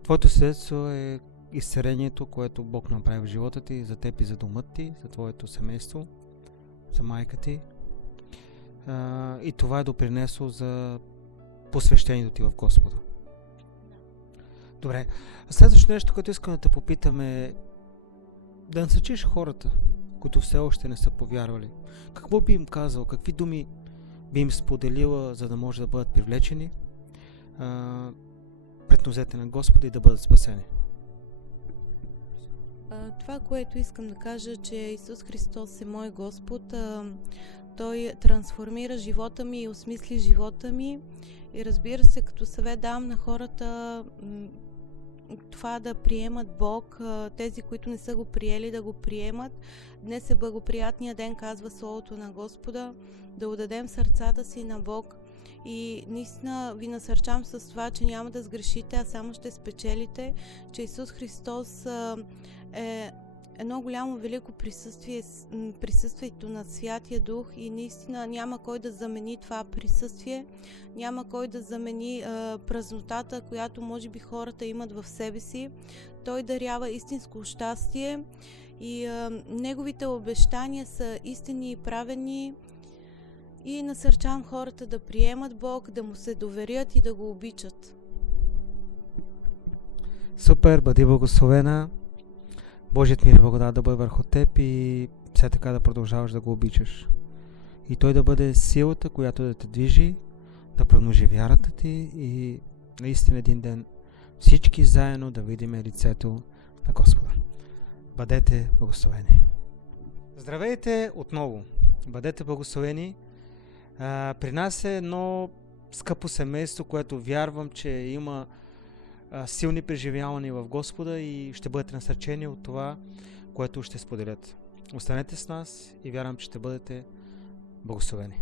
твоето свидетелство е изцелението, което Бог направи в живота ти, за теб и за дома ти, за твоето семейство, за майка ти. И това е допринесло за посвещението ти в Господа. Добре, следващото нещо, което искам да те попитам е да насърчиш хората, които все още не са повярвали. Какво би им казал, какви думи би им споделила, за да може да бъдат привлечени пред нозете на Господа и да бъдат спасени? Това, което искам да кажа, че Исус Христос е мой Господ. Той трансформира живота ми и осмисли живота ми. И разбира се, като съвет давам на хората, това да приемат Бог, тези, които не са го приели, да го приемат. Днес е благоприятният ден, казва Словото на Господа, да отдадем сърцата си на Бог. И наистина ви насърчавам с това, че няма да сгрешите, а само ще спечелите, че Исус Христос е едно голямо велико присъствие, присъствието на Святия Дух, и наистина няма кой да замени това присъствие, няма кой да замени празнотата, която може би хората имат в себе си. Той дарява истинско щастие и неговите обещания са истинни и праведни, и насърчавам хората да приемат Бог, да му се доверят и да го обичат. Супер, бъди благословена. Божият мир и благодат да бъде върху теб и все така да продължаваш да го обичаш. И той да бъде силата, която да те движи, да промножи вярата ти и наистина един ден всички заедно да видим лицето на Господа. Бъдете благословени. Здравейте отново. Бъдете благословени. При нас е едно скъпо семейство, което вярвам, че има силни преживявания в Господа и ще бъдете насърчени от това, което ще споделят. Останете с нас и вярвам, че ще бъдете благословени.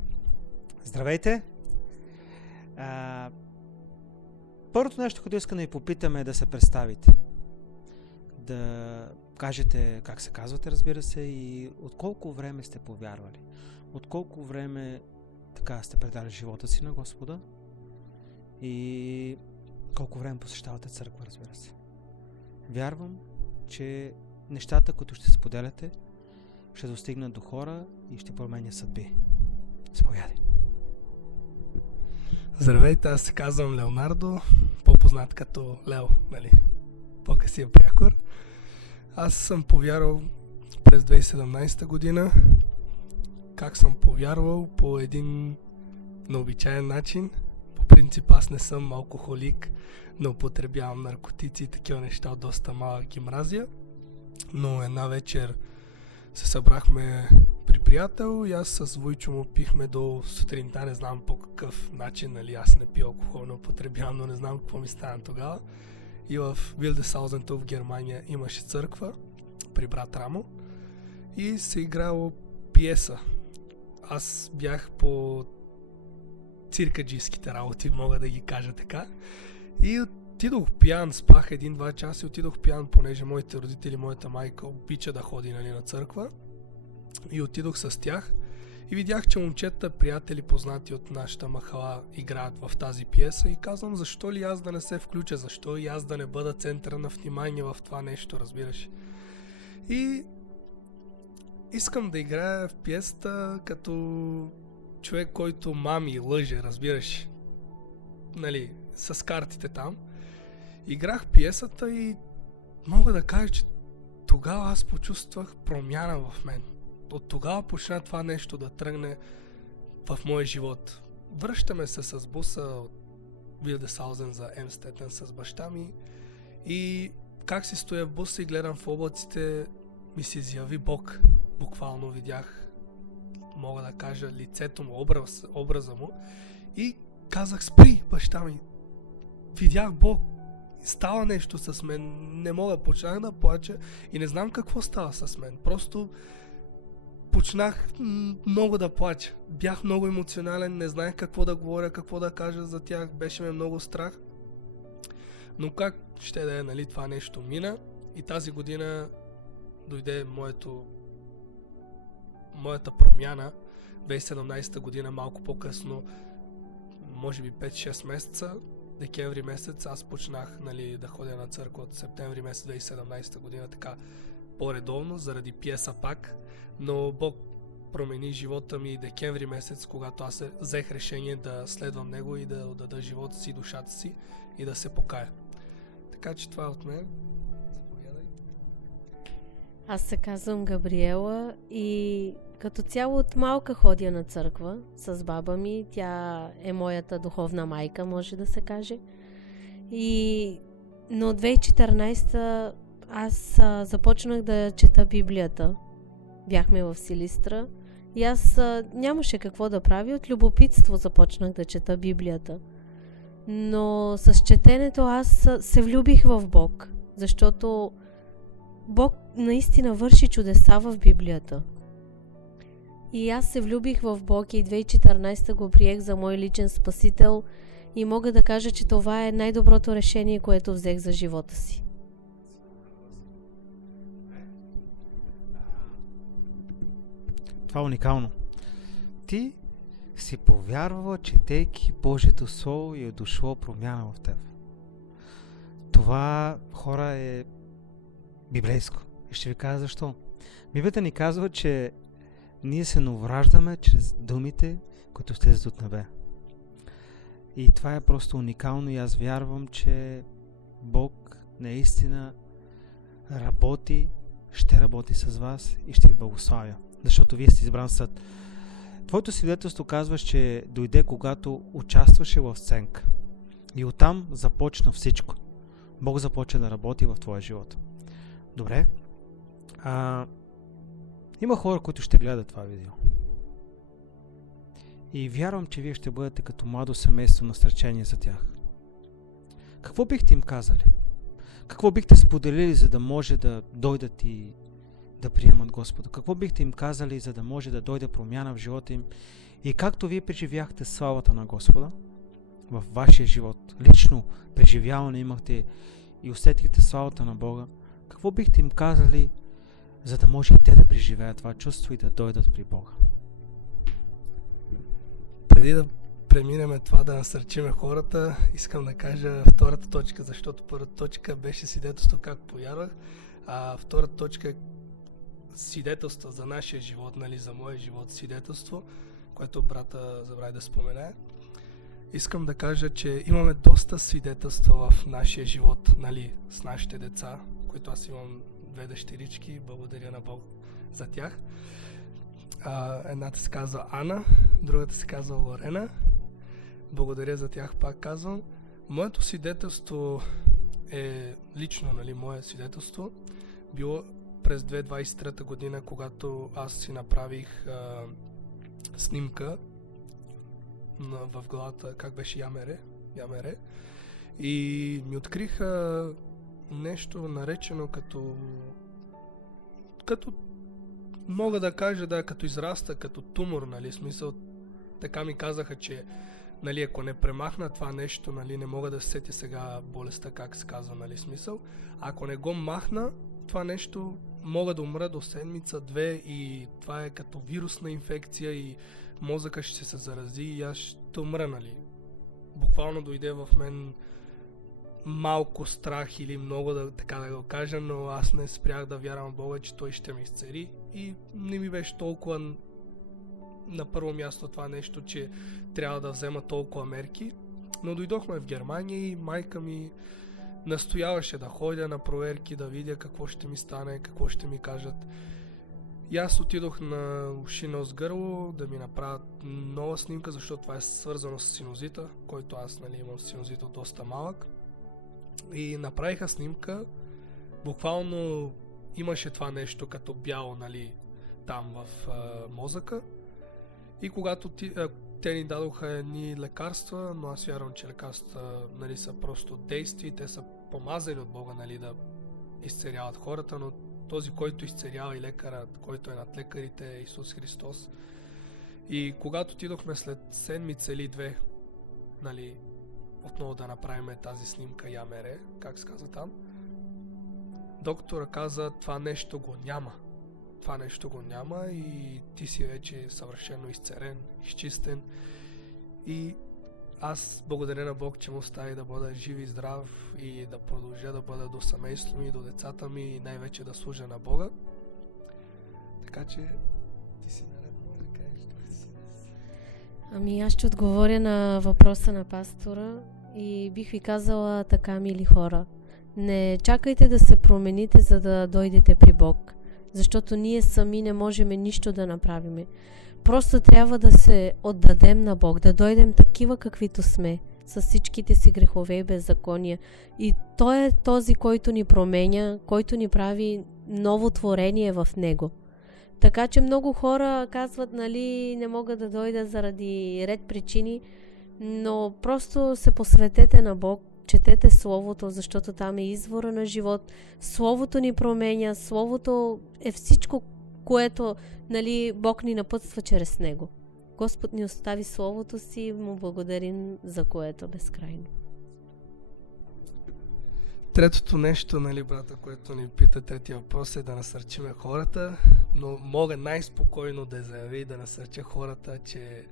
Здравейте! Първото нещо, което искам да ви попитаме, е да се представите. Да кажете как се казвате, разбира се, и от колко време сте повярвали. От колко време така сте предали живота си на Господа и колко време посещавате църква, разбира се. Вярвам, че нещата, които ще споделяте, ще достигнат до хора и ще променя съдби. Заповядай. Здравейте, аз се казвам Леонардо, по-познат като Лео, нали? По-късия прякор. Аз съм повярвал през 2017 година. Как съм повярвал? По един необичаен начин. По принцип аз не съм алкохолик, не употребявам наркотици и такива неща, от доста малък ги мразя. Но една вечер се събрахме при приятел и аз с Войчо му пихме до сутринта, не знам по какъв начин, нали, аз не пия алкохол, не употребявам, но не знам какво ми стана тогава. И в Wildeshausen в Германия имаше църква при брат Рамо и се играло пиеса. Аз бях по циркаджийските работи, мога да ги кажа така. И отидох пиян, спах 1-2 часа и отидох пиян, понеже моите родители, моята майка обича да ходи, нали, на църква. И отидох с тях и видях, че момчета, приятели, познати от нашата махала играят в тази пиеса и казвам, защо ли аз да не се включа, защо и аз да не бъда центъра на внимание в това нещо, разбираш. И искам да играя в пиесата като човек, който мами лъже, разбираш, нали, с картите там. Играх пиесата и мога да кажа, че тогава аз почувствах промяна в мен. От тогава почна това нещо да тръгне в моя живот. Връщаме се с буса от Wildeshausen за Емстетен с баща ми и как си стоя в буса и гледам в облаците, ми се изяви Бог. Буквално видях, мога да кажа, лицето му, образа му и казах, спри, баща ми. Видях Бог. Става нещо с мен. Не мога, почнах да плача и не знам какво става с мен. Просто почнах много да плача. Бях много емоционален, не знаех какво да говоря, какво да кажа за тях. Беше ме много страх. Но как ще да е, нали, това нещо мина и тази година дойде моята промяна. 2017 година, малко по-късно, може би 5-6 месеца, декември месец, аз почнах, нали, да ходя на църква от септември месец 2017 година, така по-редовно, заради пиеса пак, но Бог промени живота ми декември месец, когато аз взех решение да следвам Него и да отдада живота си, душата си и да се покая. Така че това е от мен. Заповядай. Аз се казвам Габриела и като цяло от малка ходя на църква с баба ми. Тя е моята духовна майка, може да се каже. Но 2014 аз започнах да чета Библията. Бяхме в Силистра и аз нямаше какво да правя. От любопитство започнах да чета Библията. Но с четенето аз се влюбих в Бог, защото Бог наистина върши чудеса в Библията. И аз се влюбих в Бог и 2014 го приех за мой личен спасител и мога да кажа, че това е най-доброто решение, което взех за живота си. Това е уникално. Ти си повярвала, четейки Божието Слово и е дошло промяна в теб. Това, хора, е библейско. И ще ви кажа защо. Библията ни казва, че ние се новраждаме чрез думите, които слизат от небе. И това е просто уникално и аз вярвам, че Бог наистина работи, ще работи с вас и ще ви благославя. Защото вие сте избран съд. Твоето свидетелство казваш, че дойде когато участваше в сценка. И оттам започна всичко. Бог започна да работи в твоя живот. Добре. Има хора, които ще гледат това видео. И вярвам, че вие ще бъдете като младо семейство насърчение за тях. Какво бихте им казали? Какво бихте споделили, за да може да дойдат и да приемат Господа? Какво бихте им казали, за да може да дойде промяна в живота им? И както вие преживяхте славата на Господа в вашия живот, лично преживяване имахте и усетихте славата на Бога, какво бихте им казали, за да може и те да преживеят това чувство и да дойдат при Бога? Преди да преминем това да насърчиме хората, искам да кажа втората точка, защото първата точка беше свидетелство как повярвах, а втората точка е свидетелство за нашия живот, нали, за моя живот свидетелство, което брата забрави да спомене. Искам да кажа, че имаме доста свидетелства в нашия живот, нали, с нашите деца, които аз имам 2 дъщерички, благодаря на Бог за тях. Едната се казва Ана, другата се казва Лорена. Благодаря за тях, пак казвам. Моето свидетелство е лично, нали, мое свидетелство. Било през 2023 година, когато аз си направих снимка в главата, как беше Ямере. И ми откриха нещо наречено като мога да кажа, да, като израста, като тумор, нали, смисъл, така ми казаха, че, нали, ако не премахна това нещо, нали, не мога да сети сега болестта, как се казва, нали, смисъл. Ако не го махна, това нещо мога да умра до седмица-две и това е като вирусна инфекция и мозъка ще се зарази и аз ще умра, нали. Буквално дойде в мен малко страх или много, така да го кажа, но аз не спрях да вярвам в Бога, че Той ще ме изцели и не ми беше толкова на първо място това нещо, че трябва да взема толкова мерки. Но дойдохме в Германия и майка ми настояваше да ходя на проверки, да видя какво ще ми стане, какво ще ми кажат. И аз отидох на уши, нос, гърло да ми направят нова снимка, защото това е свързано с синузита, който аз, нали, имам синузит от доста малък. И направиха снимка, буквално имаше това нещо като бяло, нали, там в мозъка. И когато те ни дадоха едни лекарства, но аз вярвам, че лекарства, нали, са просто действия, те са помазани от Бога, нали, да изцеляват хората, но този, който изцелява и лекара, който е над лекарите, е Исус Христос. И когато отидохме след седмица или 2, нали, отново да направим тази снимка Ямере, как се казва там, доктора каза, това нещо го няма. Това нещо го няма и ти си вече съвършено изцелен, изчистен. И аз благодаря на Бог, че му остави да бъда жив и здрав и да продължа да бъда до семейството ми, до децата ми и най-вече да служа на Бога. Така че ти си наред, може да кажеш, що си днес. Ами аз ще отговоря на въпроса на пастора и бих ви казала така, мили хора. Не чакайте да се промените, за да дойдете при Бог, защото ние сами не можем нищо да направим. Просто трябва да се отдадем на Бог, да дойдем такива каквито сме, с всичките си грехове и беззакония. И Той е този, който ни променя, който ни прави ново творение в Него. Така че много хора казват, нали, не могат да дойдат заради ред причини. Но просто се посветете на Бог, четете Словото, защото там е извора на живот. Словото ни променя, Словото е всичко, което, нали, Бог ни напътства чрез него. Господ ни остави Словото си и му благодарим за което безкрайно. Третото нещо, нали, брата, което ни пита, третия въпрос е да насърчиме хората, но мога най-спокойно да заявя и да насърча хората, че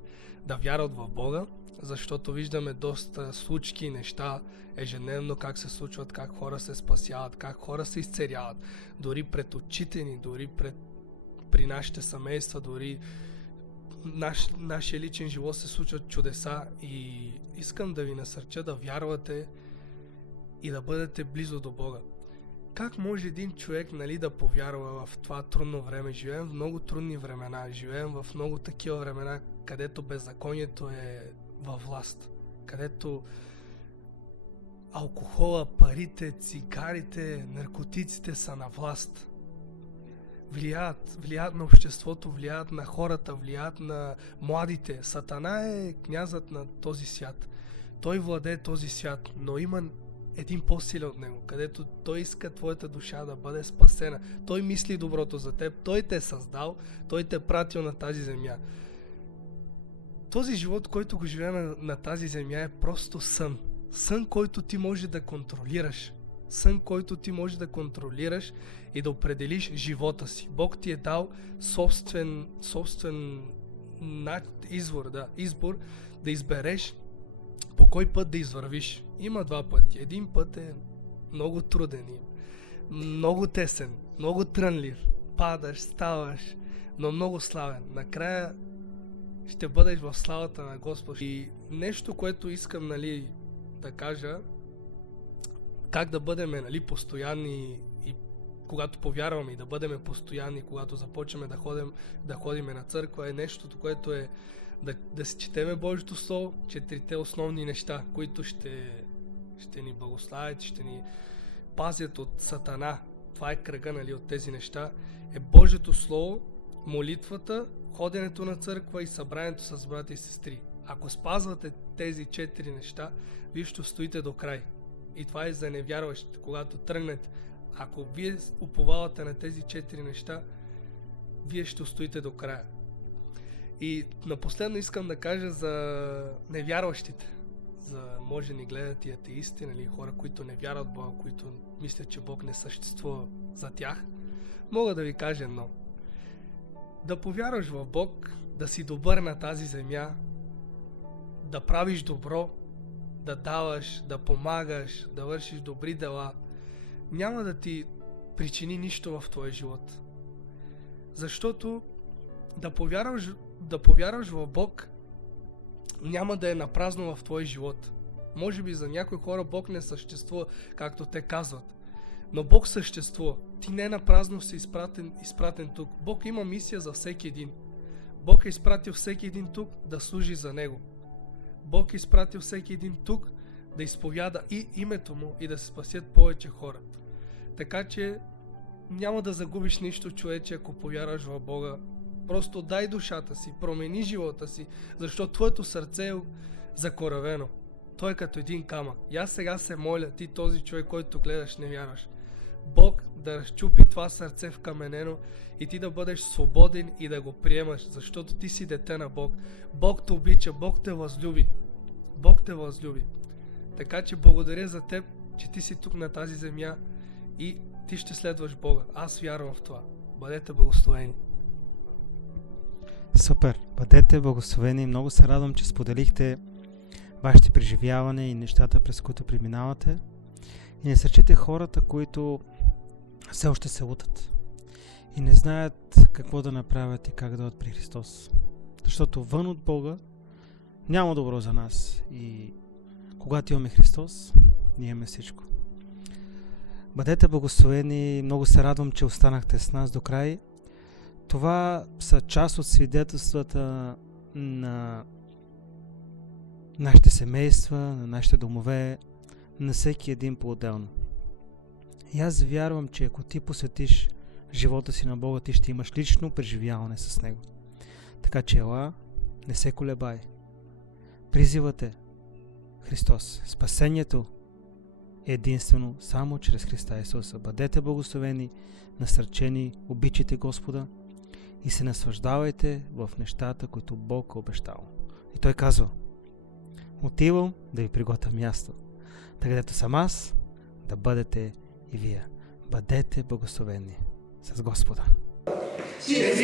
да вярват в Бога, защото виждаме доста случки, неща ежедневно как се случват, как хора се спасяват, как хора се изцеляват, дори пред очите ни, дори при нашите семейства, дори нашия личен живот се случват чудеса и искам да ви насърча да вярвате и да бъдете близо до Бога. Как може един човек, нали, да повярва в това трудно време? Живеем в много трудни времена, живеем в много такива времена, където беззаконието е във власт, където алкохола, парите, цигарите, наркотиците са на власт. Влияят на обществото, влияят на хората, влияят на младите. Сатана е князът на този свят. Той владее този свят, но има един по-силен от него, където той иска твоята душа да бъде спасена. Той мисли доброто за теб, той те е създал, той те е пратил на тази земя. Този живот, който го живеем на тази земя, е просто сън. Сън, който ти може да контролираш. Сън, който ти може да контролираш и да определиш живота си. Бог ти е дал собствен избор да избереш по кой път да извървиш. Има два пъти. Един път е много труден, много тесен, много трънлив. Падаш, ставаш, но много славен. Накрая ще бъдеш в славата на Господ. И нещо, което искам, нали, да кажа, как да бъдем, нали, постоянни и когато повярваме, и да бъдем постоянни, когато започваме да ходим на църква, е нещото, което е да си четеме Божието Слово, 4 основни неща, които ще ни благославят, ще ни пазят от Сатана. Това е кръга, нали, от тези неща. Е Божието Слово, молитвата, ходенето на църква и събранието с брати и сестри. Ако спазвате тези 4 неща, вие ще стоите до край. И това е за невярващите, когато тръгнете. Ако вие уповавате на тези 4 неща, вие ще стоите до края. И напоследно искам да кажа за невярващите. Може ни гледат и атеисти, нали, хора, които не вярват в Бога, които мислят, че Бог не съществува за тях. Мога да ви кажа едно. Да повярваш в Бог, да си добър на тази земя, да правиш добро, да даваш, да помагаш, да вършиш добри дела, няма да ти причини нищо в твоя живот. Защото да повярваш в Бог няма да е напразно в твоя живот. Може би за някои хора Бог не съществува, както те казват. Но Бог съществува. Ти не напразно си изпратен тук. Бог има мисия за всеки един. Бог е изпратил всеки един тук да служи за Него. Бог е изпратил всеки един тук да изповяда и името Му и да се спасят повече хора. Така че няма да загубиш нищо, човече, ако повярваш в Бога. Просто дай душата си, промени живота си, защото твоето сърце е закоравено. Той е като един камък. И аз сега се моля, ти този човек, който гледаш, не вярваш. Бог да разчупи това сърце в каменено и ти да бъдеш свободен и да го приемаш, защото ти си дете на Бог. Бог те обича, Бог те възлюби. Бог те възлюби. Така че благодаря за теб, че ти си тук на тази земя и ти ще следваш Бога. Аз вярвам в това. Бъдете благословени. Супер! Бъдете благословени. Много се радвам, че споделихте вашите преживявания и нещата, през които преминавате. И насърчите хората, които все още се лутат и не знаят какво да направят и как да дойдат при Христос. Защото вън от Бога няма добро за нас. И когато имаме Христос, ние имаме всичко. Бъдете благословени. Много се радвам, че останахте с нас до край. Това са част от свидетелствата на нашите семейства, на нашите домове, на всеки един по-отделно. И аз вярвам, че ако ти посветиш живота си на Бога, ти ще имаш лично преживяване с Него. Така че ела, не се колебай. Призивът е Христос. Спасението е единствено само чрез Христа Исуса. Бъдете благословени, насърчени, обичайте Господа и се наслаждавайте в нещата, които Бог е обещал. И Той казва: отивам да ви приготвя място, така където съм аз, да бъдете и вие. Бъдете благословени с Господа. Чрез